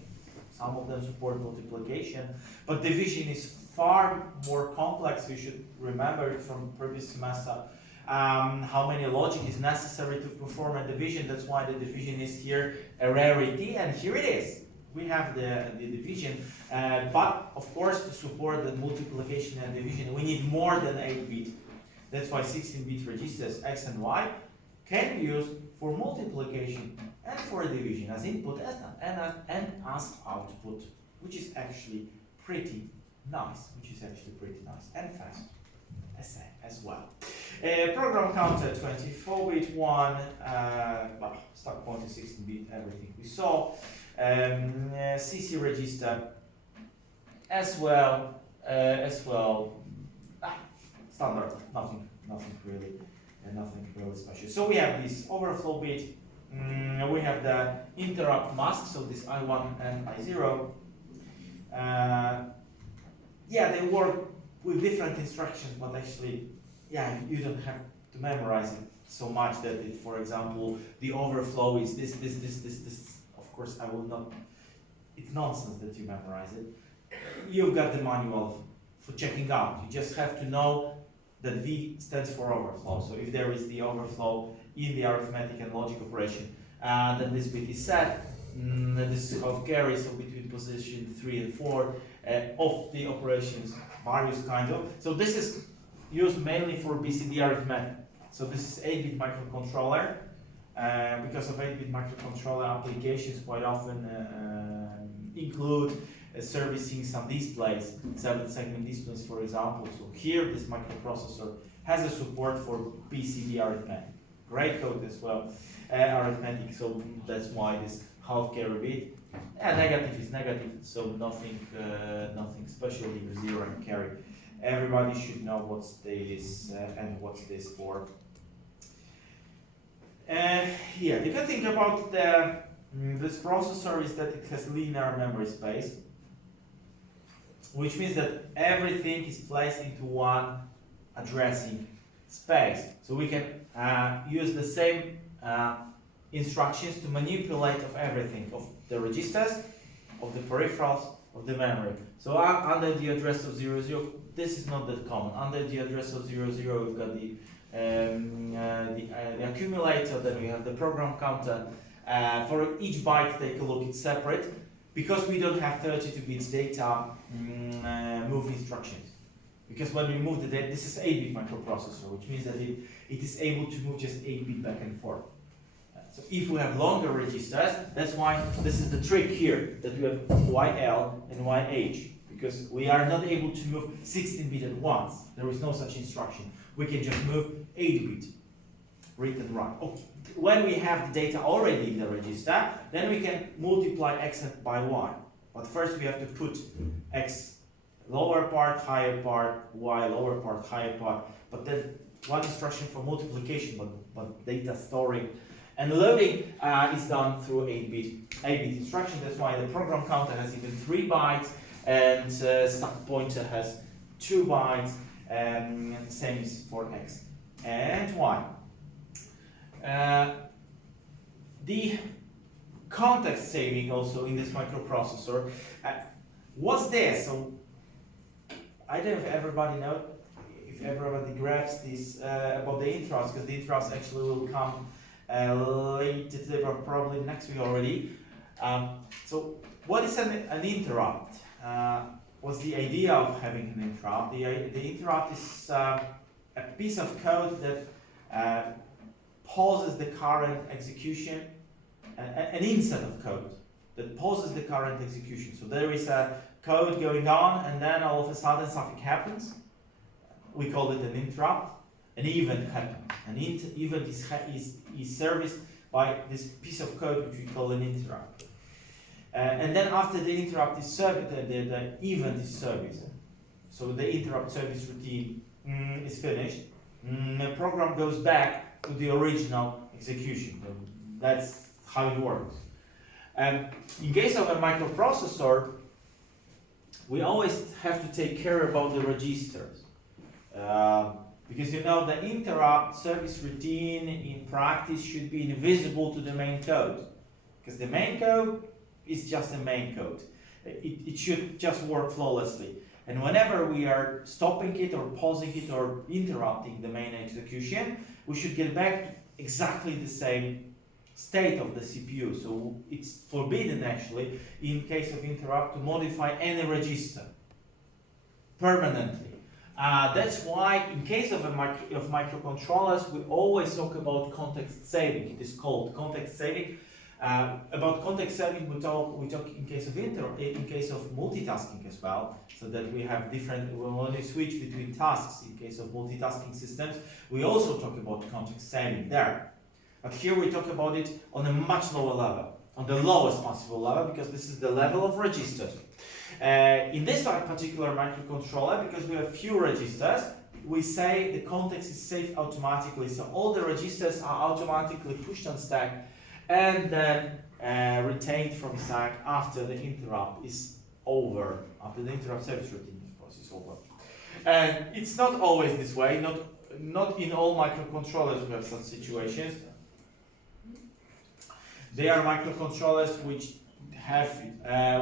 But division is far more complex. You should remember it from previous semester. How many logic is necessary to perform a division. That's why the division is here a rarity, and here it is. We have the division, but of course to support the multiplication and division we need more than 8-bit. That's why 16-bit registers X and Y can be used for multiplication and for division as input and as output, which is actually pretty nice, and fast as well. Program counter 24-bit one, start pointer 16-bit, everything we saw. CC register as well, standard, nothing really special. So we have this overflow bit, we have the interrupt mask, so this I1 and I0. Yeah, they work with different instructions, but actually, yeah, you don't have to memorize it so much that it, for example, the overflow is this. Of course, I will not, it's nonsense that you memorize it. You've got the manual for checking out. You just have to know that V stands for overflow. So if there is the overflow in the arithmetic and logic operation, then this bit is set. This is half carry, so between position 3 and 4 of the operations, various kinds of. So this is used mainly for BCD arithmetic. So this is 8-bit microcontroller. Because of 8-bit microcontroller applications quite often include servicing some displays, 7-segment displays for example. So here this microprocessor has a support for BCD arithmetic. Great code as well, arithmetic, so that's why this half carry bit. Negative is negative, so nothing special here, 0 and carry. Everybody should know what's this and what's this for. Yeah, the good thing about this processor is that it has linear memory space, which means that everything is placed into one addressing space. So we can use the same instructions to manipulate of everything, of the registers, of the peripherals, of the memory. So under the address of 00, this is not that common. Under the address of 00, we've got the accumulator, then we have the program counter. For each byte, take a look, it's separate, because we don't have 32 bits data move instructions. Because when we move the data, this is 8-bit microprocessor, which means that it is able to move just 8-bit back and forth. So if we have longer registers, that's why this is the trick here, that we have YL and YH. because we are not able to move 16-bit at once. There is no such instruction. We can just move 8-bit, read and write. Okay. When we have the data already in the register, then we can multiply x by y. But first we have to put x lower part, higher part, y lower part, higher part. But then one instruction for multiplication, but data storing and loading is done through 8-bit instruction. That's why the program counter has even 3 bytes and stack pointer has 2 bytes, and same is for x and y. The context saving also in this microprocessor was there. So I don't know if everybody knows, if everybody grabs this about the interrupts, because the interrupts actually will come later today, but probably next week already. So what is an interrupt? What's the idea of having an interrupt? The interrupt is a piece of code that pauses the current execution, an inset of code that pauses the current execution. So there is a code going on, and then all of a sudden something happens. We call it an interrupt. An event happens. An event is serviced by this piece of code which we call an interrupt. And then after the interrupt is served, the event is serviced. So the interrupt service routine is finished. The program goes back to the original execution. That's how it works. In case of a microprocessor, we always have to take care about the registers. Because you know the interrupt service routine in practice should be invisible to the main code. Because the main code is just a main code. It should just work flawlessly. And whenever we are stopping it or pausing it or interrupting the main execution, we should get back to exactly the same state of the CPU. So it's forbidden actually, in case of interrupt, to modify any register permanently. That's why in case of microcontrollers, we always talk about context saving. It is called context saving. About context saving, we talk in case of multitasking as well, so that we have different. When we switch between tasks in case of multitasking systems, we also talk about context saving there. But here we talk about it on a much lower level, on the lowest possible level, because this is the level of registers. In this particular microcontroller, because we have few registers, we say the context is saved automatically. So all the registers are automatically pushed on stack and then retained from stack after the interrupt is over, after the interrupt service routine, of course, is over. And it's not always this way. Not in all microcontrollers we have such situations. There are microcontrollers which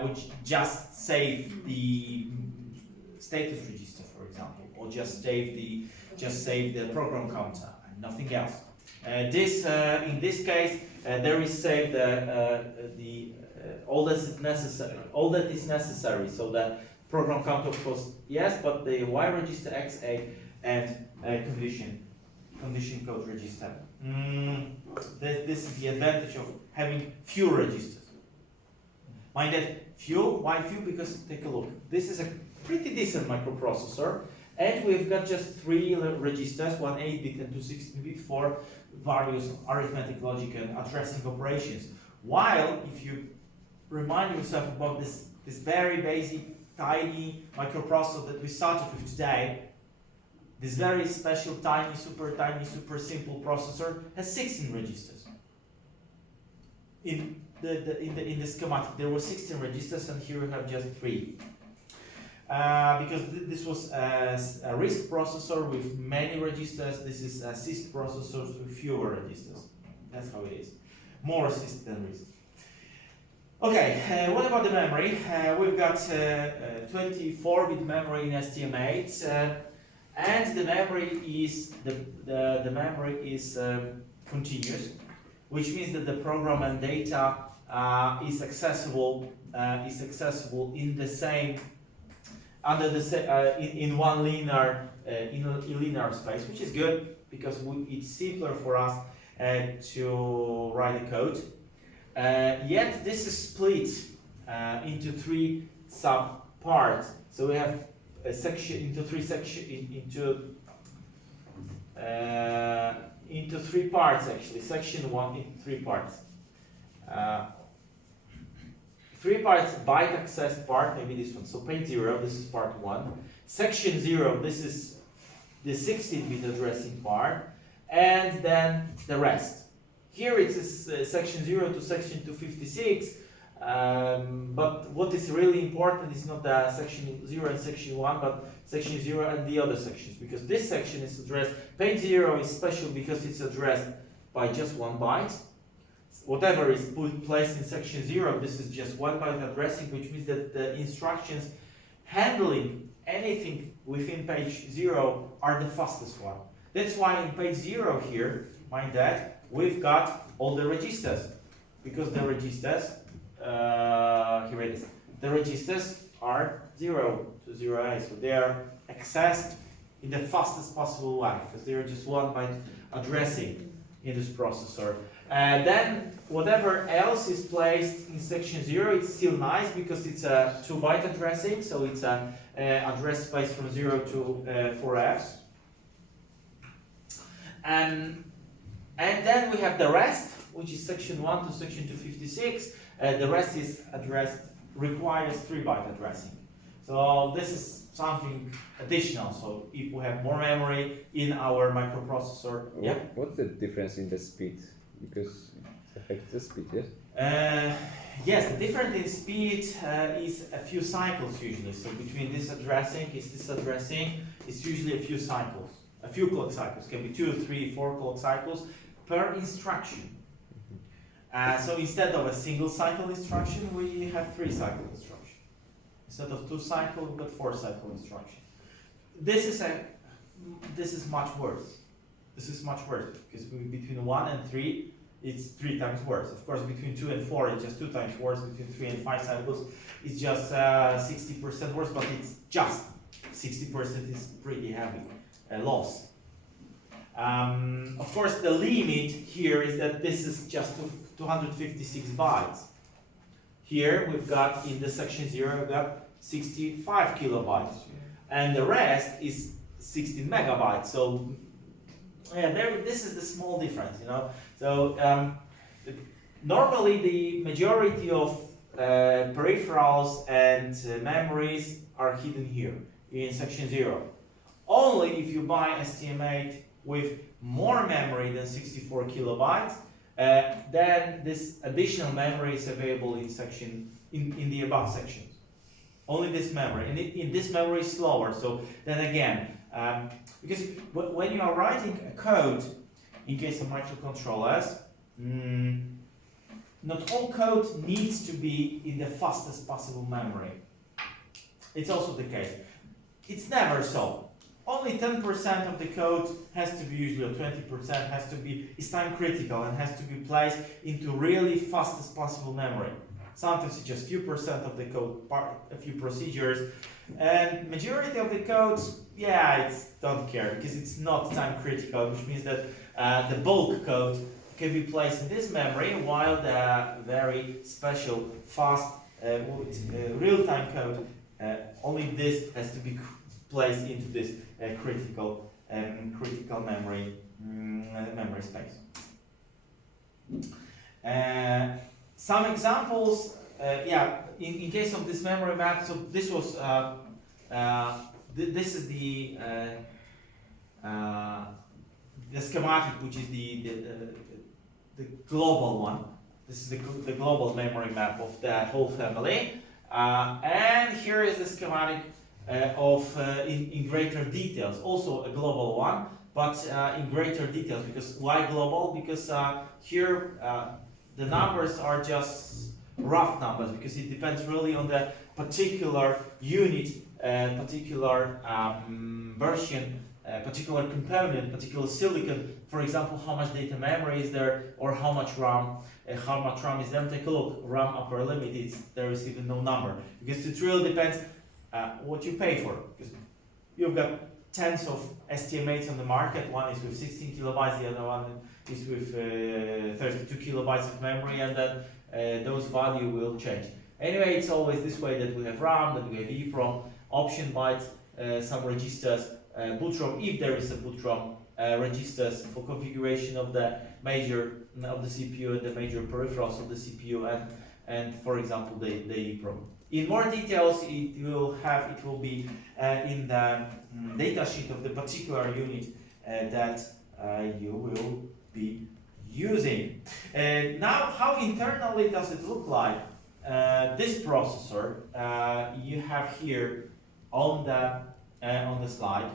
which just save the status register, for example, or just save the program counter and nothing else. In this case, there is saved all that is necessary. So the program counter, of course, yes, but the Y register, X8, and condition code register. This is the advantage of having few registers. Mind that few. Why few? Because take a look. This is a pretty decent microprocessor, and we've got just 3 registers, one 8-bit and two 16-bit for various arithmetic logic and addressing operations. While if you remind yourself about this very basic, tiny microprocessor that we started with today, this very special, tiny, super simple processor has 16 registers. In the schematic, there were 16 registers, and here we have just 3. Because this was a RISC processor with many registers. This is a CISC processor with fewer registers. That's how it is. More CISC than RISC. Okay, what about the memory? We've got 24-bit memory in stm8, and the memory is continuous, which means that the program and data is accessible in the same in one linear linear space, which is good because it's simpler for us to write the code. Yet this is split into 3 sub parts. So we have a section into three into three parts actually. Section 1 into 3 parts. 3 parts byte accessed part, maybe this one. So page 0, this is part 1. Section 0, this is the 16-bit addressing part, and then the rest. Here it is section 0 to section 256, but what is really important is not the section 0 and section 1, but section 0 and the other sections, because this section is addressed, page 0 is special because it's addressed by just 1 byte. Whatever is placed in section 0, this is just 1 byte addressing, which means that the instructions handling anything within page 0 are the fastest one. That's why in page 0 here, mind that, we've got all the registers, because the registers, here it is, the registers are 0 to 0A, so they are accessed in the fastest possible way, because they are just 1 byte addressing in this processor. Then whatever else is placed in section 0, it's still nice because it's a 2 byte addressing, so it's a address space from 0 to 4Fs. And then we have the rest, which is section 1 to section 256. The rest is requires 3 byte addressing. So this is something additional. So if we have more memory in our microprocessor, yeah. What's the difference in the speed? Because it affects the speed, yes? Yes, the difference in speed is a few cycles usually. So between this addressing, it's usually a few cycles. A few clock cycles, can be 2, 3, 4 clock cycles per instruction. So instead of a single cycle instruction, we have 3 cycle instruction. Instead of 2 cycle, we've got 4 cycle instruction. This is much worse. This is much worse because between 1 and 3, it's 3 times worse. Of course, between 2 and 4, it's just 2 times worse. Between 3 and 5 cycles, it's just 60% worse, but it's just 60% is pretty heavy loss. Of course, the limit here is that this is just 256 bytes. Here we've got in the section 0, we've got 65 kilobytes, and the rest is 16 megabytes. So yeah, this is the small difference, you know. So normally the majority of peripherals and memories are hidden here in section 0. Only if you buy stm8 with more memory than 64 kilobytes, then this additional memory is available in the above sections. Only this memory, and in this memory is slower. So then again, because when you are writing a code, in case of microcontrollers, not all code needs to be in the fastest possible memory. It's also the case. It's never so. Only 10% of the code has to be, usually, or 20% has to be, is time critical and has to be placed into really fastest possible memory. Sometimes it's just few percent of the code, a few procedures, and majority of the code, yeah, it's don't care because it's not time critical, which means that the bulk code can be placed in this memory, while the very special, fast, real-time code, only this has to be placed into this critical memory space. Some examples, yeah, in case of this memory map. So this was this is the schematic, which is the global one. This is the global memory map of the whole family, and here is the schematic in greater details, also a global one, but in greater details. Because why global? Because here the numbers are just rough numbers, because it depends really on the particular unit, particular version, particular component, particular silicon. For example, how much data memory is there, or how much RAM is there. Take a look, RAM upper limit, there is even no number, because it really depends what you pay for. Because you've got tens of stm8s on the market. One is with 16 kilobytes, the other one is with 32 kilobytes of memory, and then those value will change. Anyway, it's always this way that we have RAM, that we have EEPROM, option bytes, some registers, boot ROM, if there is a boot ROM, registers for configuration of the major of the CPU and the major peripherals of the CPU, and for example the EEPROM. In more details, it will be in the data sheet of the particular unit that you will be using. Now, how internally does it look like? This processor you have here on the slide.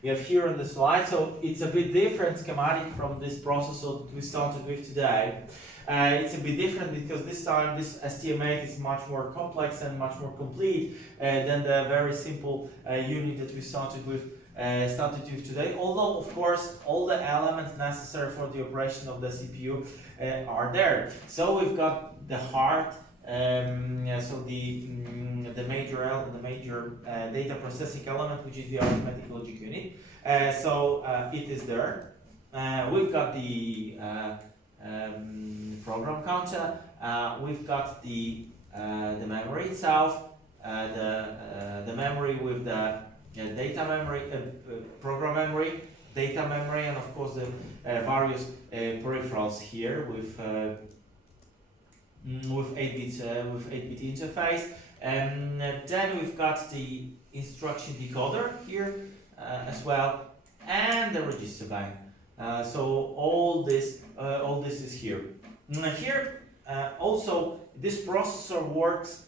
You have here on the slide, so it's a bit different schematic from this processor that we started with today. It's a bit different because this time this stm8 is much more complex and much more complete than the very simple unit that we started with today. Although, of course, all the elements necessary for the operation of the CPU are there. So we've got the heart, so the major data processing element, which is the arithmetic logic unit. So it is there. We've got the program counter. We've got the memory itself, the memory with the data memory, program memory, data memory, and of course the various peripherals here with 8-bit interface. And then we've got the instruction decoder here as well, and the register bank. So all this is here. Here also this processor works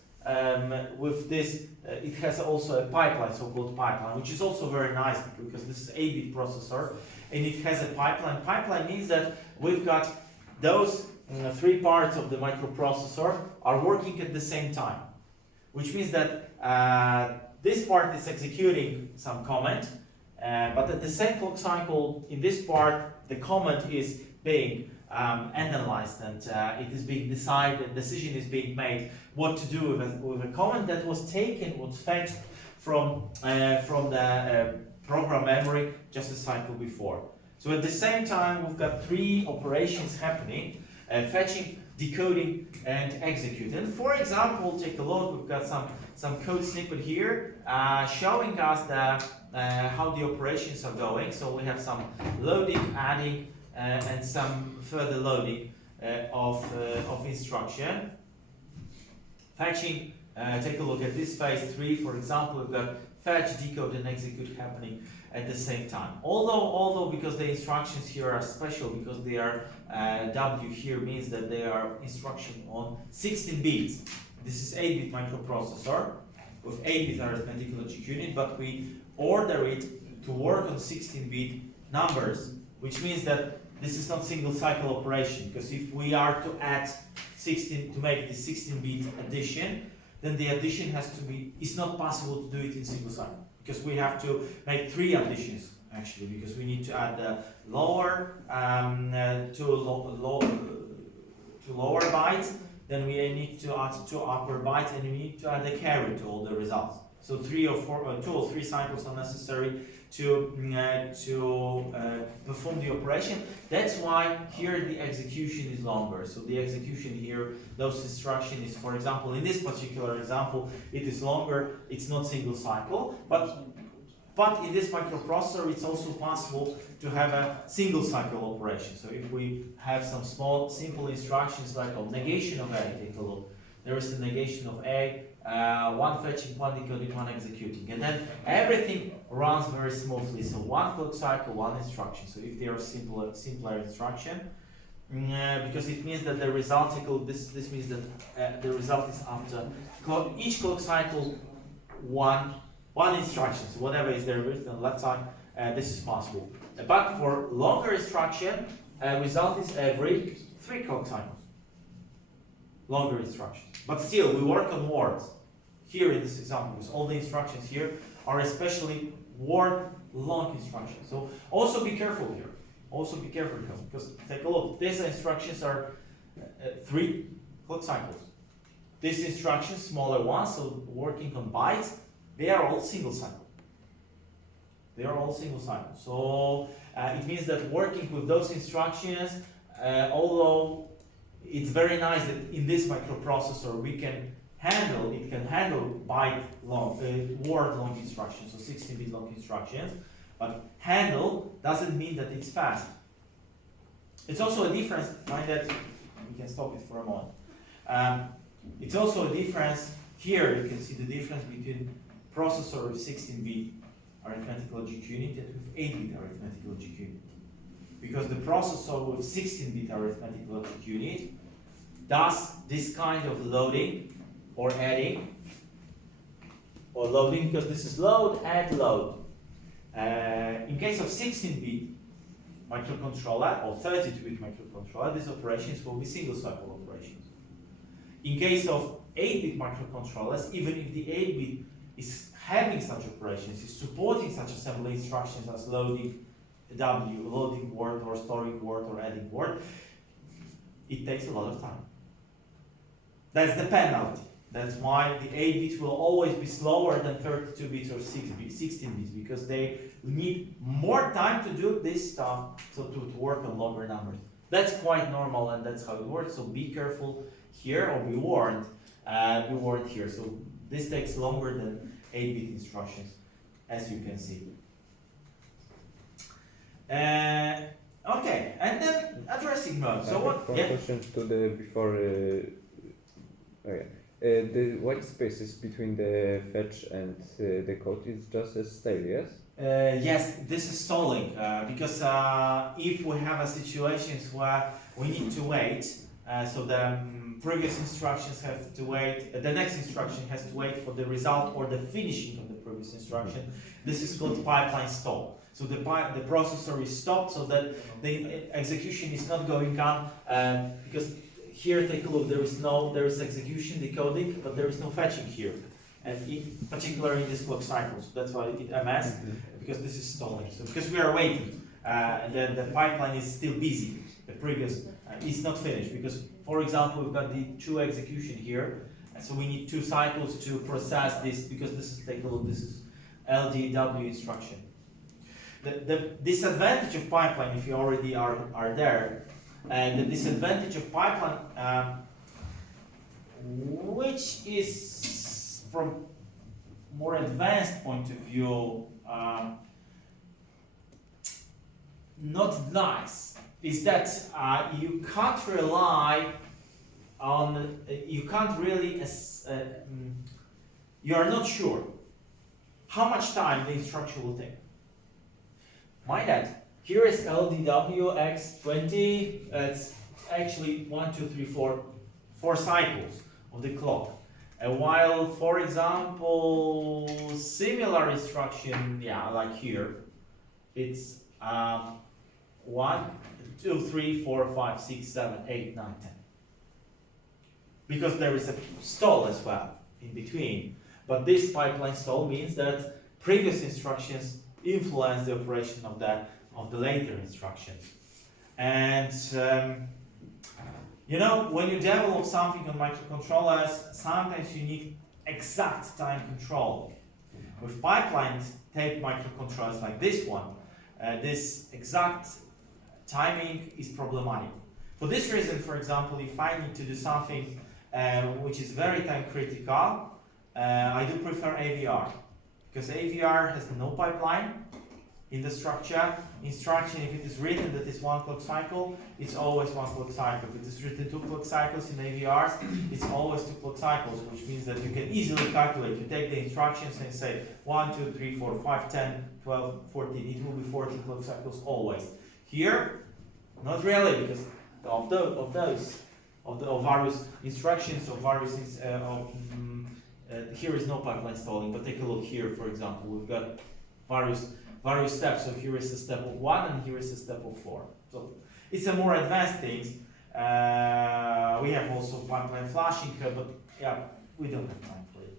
with this. It has also a pipeline, so-called pipeline, which is also very nice because this is 8-bit processor, and it has a pipeline. Pipeline means that we've got those three parts of the microprocessor are working at the same time, which means that this part is executing some command, but at the same clock cycle in this part, the command is being analyzed, and it is being decided, decision is being made what to do with a command that was taken, was fetched from the program memory just a cycle before. So at the same time, we've got three operations happening, fetching, decoding, and execute. And for example, take a look, we've got some code snippet here showing us how the operations are going. So we have some loading, adding, and some further loading of instruction. Fetching, take a look at this phase 3, for example, we've got fetch, decode, and execute happening at the same time. Although because the instructions here are special, because they are W here means that they are instruction on 16 bits. This is 8-bit microprocessor with 8-bit arithmetic logic unit, but we order it to work on 16-bit numbers, which means that this is not single cycle operation, because if we are to add 16 to make the 16-bit addition, then the addition has to be, it's not possible to do it in single cycle, because we have to make 3 additions actually, because we need to add the lower to lower bytes, then we need to add 2 upper bytes, and we need to add a carry to all the results. So 2 or 3 cycles are necessary to perform the operation. That's why here the execution is longer. So the execution here, those instructions is, for example, in this particular example, it is longer. It's not single cycle, but in this microprocessor, it's also possible to have a single cycle operation. So if we have some small, simple instructions like negation of A, take a look. There is the negation of A, one fetching, one decoding, one executing, and then everything runs very smoothly. So one clock cycle, one instruction. So if they are simpler instruction, because it means that the result this means that the result is after each clock cycle one instruction. So whatever is there written on the left side, this is possible. But for longer instruction, result is every 3 clock cycles. Longer instructions. But still, we work on words. Here in this example, because all the instructions here are especially word long instructions. So also be careful here. Also be careful here, because take a look. These instructions are 3 clock cycles. These instructions, smaller ones, so working on bytes, they are all single cycle. They are all single cycle. So it means that working with those instructions, although it's very nice that in this microprocessor it can handle byte long, word long instructions, so 16-bit long instructions, but handle doesn't mean that it's fast. It's also a difference, mind that, we can stop it for a moment. It's also a difference, here you can see the difference between processor with 16-bit arithmetic logic unit and with 8-bit arithmetic logic unit. Because the processor with 16-bit arithmetic logic unit does this kind of loading or adding, or loading, because this is load, add, load. In case of 16-bit microcontroller or 32-bit microcontroller, these operations will be single cycle operations. In case of 8-bit microcontrollers, even if the 8-bit is having such operations, is supporting such assembly instructions as loading W, loading word or storing word or adding word, it takes a lot of time. That's the penalty. That's why the 8-bit will always be slower than 32 bits or 16 bits, because they need more time to do this stuff, so to work on longer numbers. That's quite normal, and that's how it works. So be careful here, or be warned here. So this takes longer than 8-bit instructions, as you can see. Okay, and then addressing mode. So what? One question to the before. The white spaces between the fetch and the code is just a stale, yes? Yes, this is stalling because if we have a situations where we need to wait, so the previous instructions have to wait, the next instruction has to wait for the result or the finishing of the previous instruction. This is called pipeline stall. So the processor is stopped so that the execution is not going on because here, take a look. There is execution, decoding, but there is no fetching here, and particularly in this clock cycle. So that's why it MS, because this is stalling. So because we are waiting, and then the pipeline is still busy. The previous is not finished because, for example, we've got the 2 execution here, and so we need 2 cycles to process this because this is, take a look. This is LDW instruction. The disadvantage of pipeline, if you already are there. And the disadvantage of pipeline, which is from more advanced point of view, not nice, is that you can't rely on, you can't really, you are not sure how much time the instruction will take. Mind that. Here is LDW X20, it's actually 1, 2, 3, 4 cycles of the clock. And while, for example, similar instruction, like here, it's 1, 2, 3, 4, 5, 6, 7, 8, 9, 10. Because there is a stall as well in between. But this pipeline stall means that previous instructions influence the operation of the later instructions. And when you develop something on microcontrollers, sometimes you need exact time control. With pipeline type microcontrollers like this one, this exact timing is problematic. For this reason, for example, if I need to do something which is very time critical, I do prefer AVR, because AVR has no pipeline in the structure. Instruction, if it is written that it's 1 clock cycle, it's always 1 clock cycle. If it is written 2 clock cycles in AVRs, it's always 2 clock cycles, which means that you can easily calculate. You take the instructions and say 1, 2, 3, 4, 5, 10, 12, 14. It will be 14 clock cycles always. Here, not really, because of various instructions, of various here is no pipeline stalling. But take a look here, for example, we've got various steps. So here is a step of 1 and here is a step of 4. So it's a more advanced things. We have also pipeline flashing, but we don't have time for it.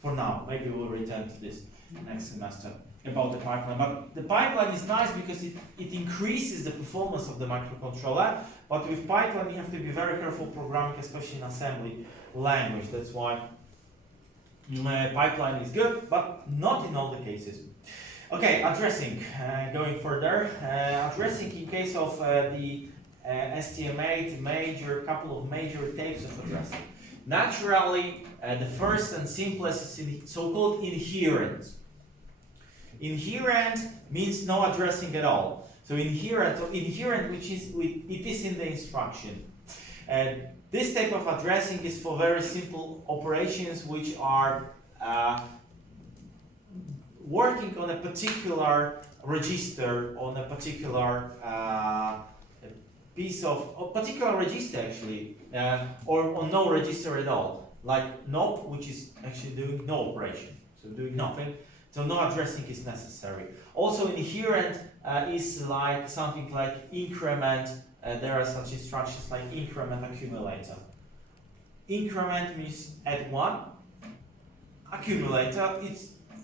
For now, maybe we'll return to this next semester about the pipeline. But the pipeline is nice because it increases the performance of the microcontroller. But with pipeline, you have to be very careful programming, especially in assembly language. That's why pipeline is good, but not in all the cases. Okay, addressing, going further, addressing in case of the stm8 couple of major types of addressing. Naturally, the first and simplest is so-called inherent. Inherent means no addressing at all. So inherent, which is it is in the instruction. This type of addressing is for very simple operations which are working on a particular register, on a particular piece of a particular register actually, or on no register at all, like NOP, which is actually doing no operation, so doing nothing. So no addressing is necessary. Also inherent is like something like increment. There are such instructions like increment accumulator. Increment means add 1. Accumulator,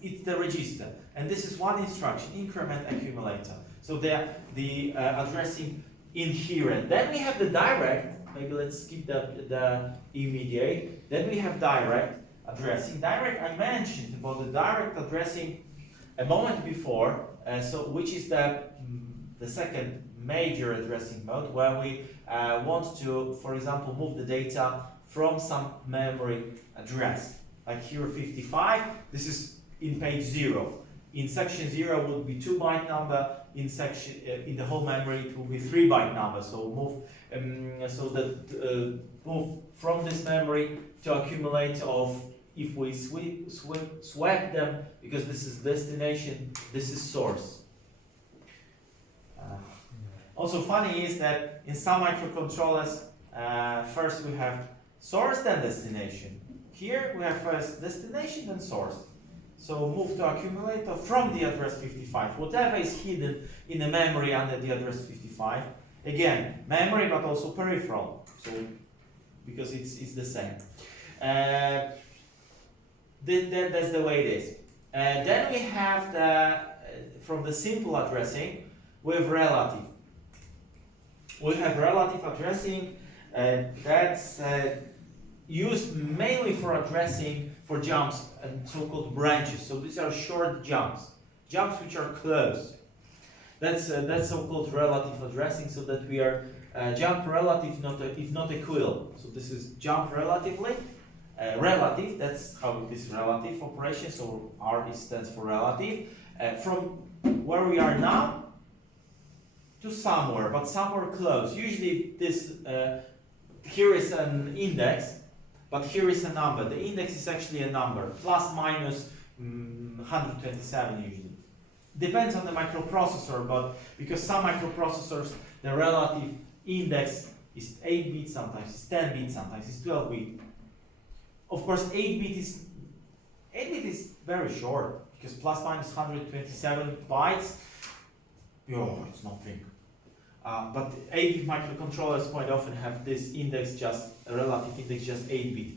it's the register. And this is one instruction, increment accumulator. So the addressing inherent. Then we have the direct. Maybe let's skip the immediate. Then we have direct addressing. Direct, I mentioned about the direct addressing a moment before, which is the second major addressing mode, where we want to, for example, move the data from some memory address. Like here 55, this is in page 0. In section 0 would be 2-byte number, in section in the whole memory it will be 3-byte number. So move from this memory to accumulate of, if we swap them, because this is destination, this is source. Also funny is that in some microcontrollers, first we have source then destination. Here we have first destination then source. So move to accumulator from the address 55. Whatever is hidden in the memory under the address 55. Again, memory but also peripheral. So because it's the same. That's the way it is. Then we have from the simple addressing, we have relative. We have relative addressing that's used mainly for addressing for jumps and so-called branches. So these are short jumps which are close. That's so-called relative addressing, so that we are jump relative, if not equal. So this is jump relatively. Relative, that's how it is, relative operation. So R stands for relative. From where we are now to somewhere, but somewhere close. Usually this here is an index, but here is a number. The index is actually a number, plus minus 127 usually. Depends on the microprocessor, but because some microprocessors, the relative index is 8 bit, sometimes it's 10 bit, sometimes it's 12 bit. Of course, 8 bit is very short, because plus minus 127 bytes, it's nothing. But 8-bit microcontrollers quite often have this index, just a relative index, just 8-bit.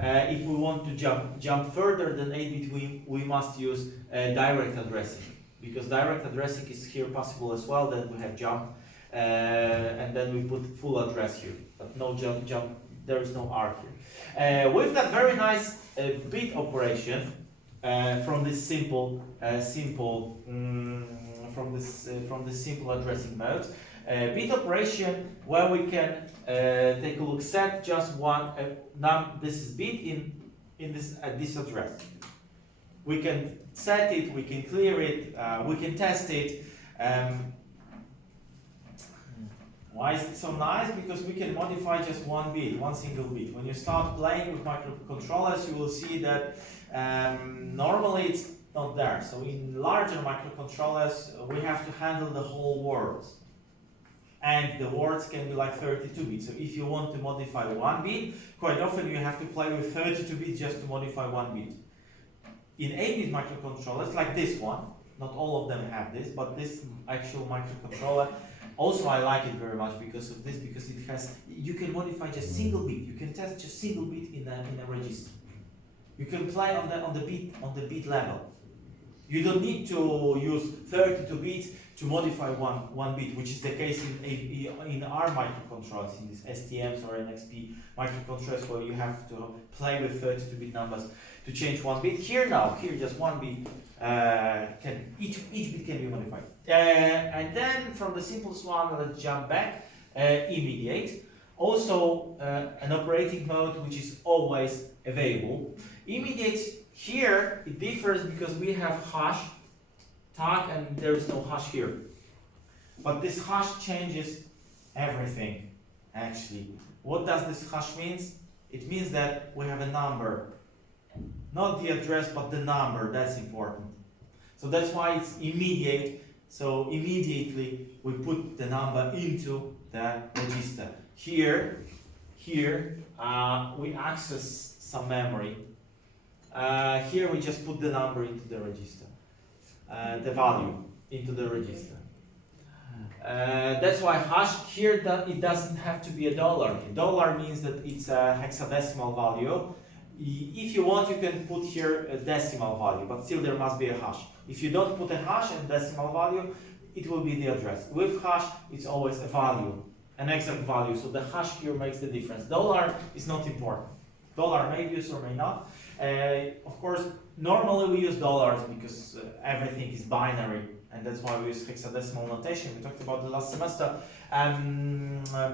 If we want to jump further than 8-bit, we must use direct addressing, because direct addressing is here possible as well. Then we have jump, and then we put full address here, but no jump. There is no R here. With that very nice bit operation from this simple addressing mode. Bit operation where we can take a look, set just one this is bit in this this address. We can set it, we can clear it, we can test it. Why is it so nice? Because we can modify just one bit, one single bit. When you start playing with microcontrollers, you will see that normally it's not there. So in larger microcontrollers, we have to handle the whole words. And the words can be like 32 bits. So if you want to modify one bit, quite often you have to play with 32 bits just to modify one bit. In 8-bit microcontrollers, like this one, not all of them have this, but this actual microcontroller, also I like it very much because of this, because it has, you can modify just single bit, you can test just single bit in a register. You can play on the bit level. You don't need to use 32 bits to modify one bit, which is the case in our microcontrollers, in these STMs or NXP microcontrollers, where you have to play with 32-bit numbers to change one bit. Here just one bit, each bit can be modified. And then from the simplest one, let's jump back. immediate. Also, an operating mode which is always available. Immediate here it differs because we have hash tag and there is no hash here. But this hash changes everything actually. What does this hash means? It means that we have a number. Not the address, but the number, that's important. So that's why it's immediate. So immediately we put the number into the register. Here we access some memory. Here we just put the number into the register, the value into the register. That's why hash here it doesn't have to be a dollar. Dollar means that it's a hexadecimal value. If you want, you can put here a decimal value, but still there must be a hash. If you don't put a hash and decimal value, it will be the address. With hash, it's always a value, an exact value. So the hash here makes the difference. Dollar is not important. Dollar may be used or may not. Of course, normally we use dollars because everything is binary, and that's why we use hexadecimal notation. We talked about the last semester,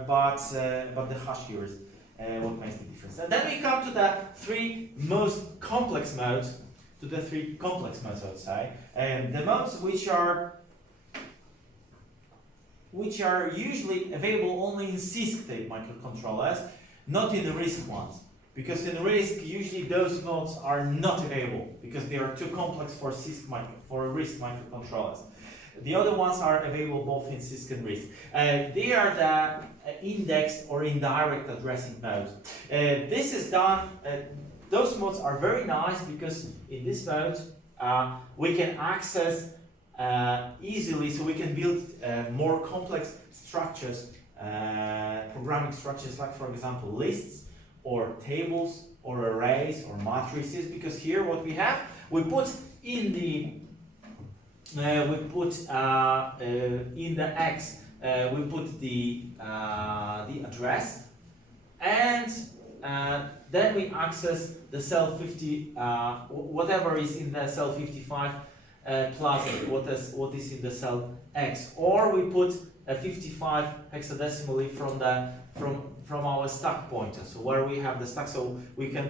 but the hash here is what makes the difference. And then we come to the three most complex modes. I would say, and the modes which are usually available only in CISC type microcontrollers, not in the RISC ones. Because in RISC, usually those modes are not available because they are too complex for RISC microcontrollers. The other ones are available both in CISC and RISC. They are the indexed or indirect addressing modes. This is done. Those modes are very nice because in this mode we can access easily, so we can build more complex structures, programming structures like, for example, lists or tables or arrays or matrices. Because here what we have, we put in the in the X we put the address, and then we access the cell 50, whatever is in the cell 55 plus what is in the cell X, or we put a 55 hexadecimally from our stack pointer. So where we have the stack, so we can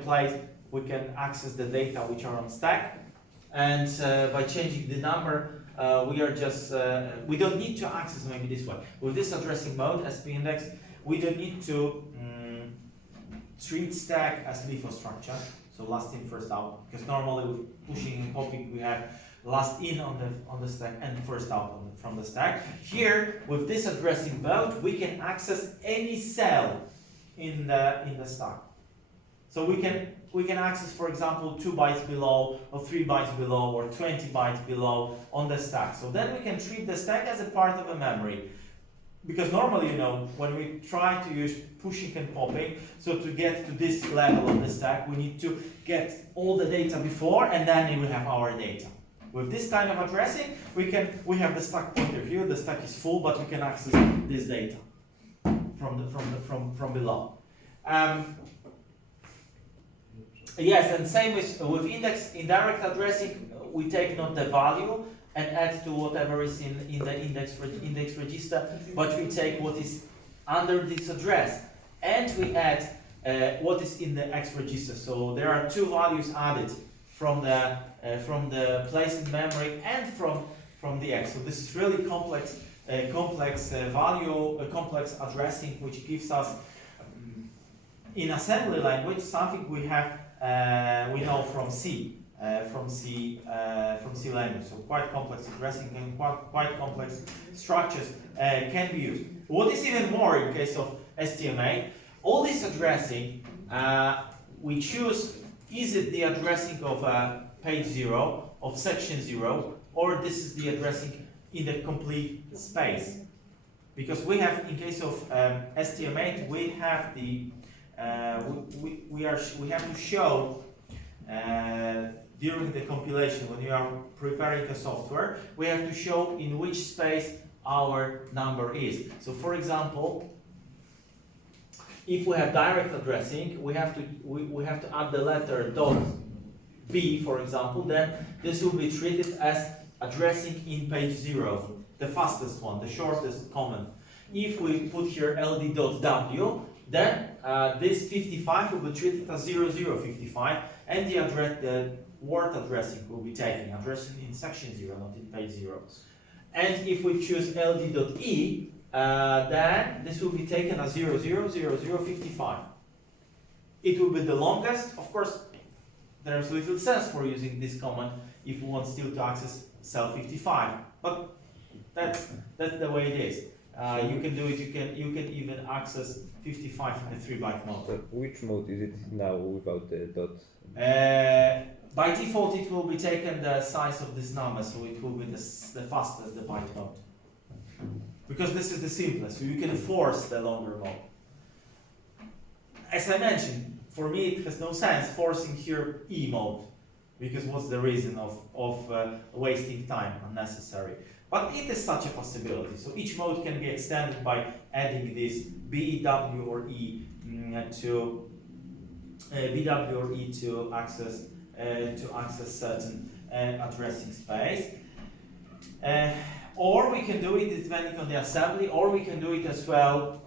access the data which are on stack, and by changing the number, we don't need to access maybe this one. With this addressing mode, SP index, we don't need to treat stack as LIFO structure, so last in first out, because normally with pushing and popping we have last in on the stack and first out from the stack. Here with this addressing mode we can access any cell in the stack. So we can access, for example, 2 bytes below or 3 bytes below or 20 bytes below on the stack. So then we can treat the stack as a part of a memory. Because normally, when we try to use pushing and popping, so to get to this level of the stack, we need to get all the data before, and then we have our data. With this kind of addressing, we have the stack pointer here. The stack is full, but we can access this data from below. Yes, and same with indirect addressing. We take not the value and add to whatever is in the index register, but we take what is under this address and we add what is in the X register. So there are 2 values added from the place in memory and from the X. So this is really complex complex addressing, which gives us in assembly language something we know from C. From C language, so quite complex addressing and quite complex structures can be used. What is even more in case of stm8, all this addressing, we choose, is it the addressing of page 0, of section 0, or this is the addressing in the complete space. Because we have, in case of stm8, we have the we have to show during the compilation, when you are preparing the software, we have to show in which space our number is. So for example, if we have direct addressing, we have to add the letter .b, for example, then this will be treated as addressing in page 0, the fastest one, the shortest common. If we put here ld.w, then this 55 will be treated as 0055, and the word addressing will be taken, addressing in section 0, not in page 0. And if we choose ld.e, then this will be taken as 000055. It will be the longest. Of course, there's little sense for using this command if we want still to access cell 55, but that's the way it is. You can do it. You can even access 55 in the 3-byte mode. So which mode is it now without the dot? By default, it will be taken the size of this number, so it will be the fastest, the byte mode. Because this is the simplest, so you can force the longer mode. As I mentioned, for me it has no sense forcing here E mode, because what's the reason of wasting time unnecessary? But it is such a possibility, so each mode can be extended by adding this BW or E to BW or E to access certain addressing space. Or we can do it depending on the assembly, or we can do it as well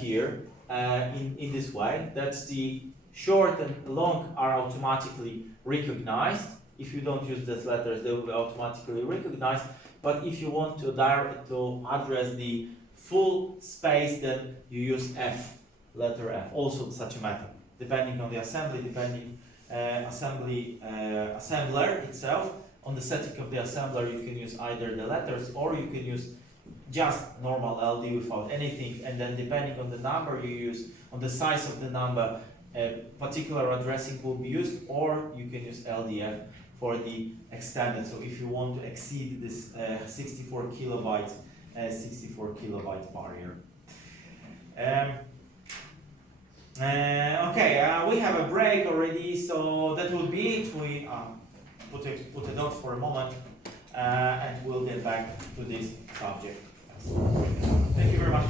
here in this way. That's the short and long are automatically recognized. If you don't use these letters, they will be automatically recognized. But if you want to address the full space, then you use F, letter F, also such a method. Depending on the assembly, assembler itself, on the setting of the assembler, you can use either the letters or you can use just normal LD without anything, and then depending on the number you use, on the size of the number, a particular addressing will be used, or you can use LDF for the extended. So if you want to exceed this 64 kilobyte barrier. Okay, we have a break already, so that will be it. We put it off for a moment, and we'll get back to this subject. Thank you very much.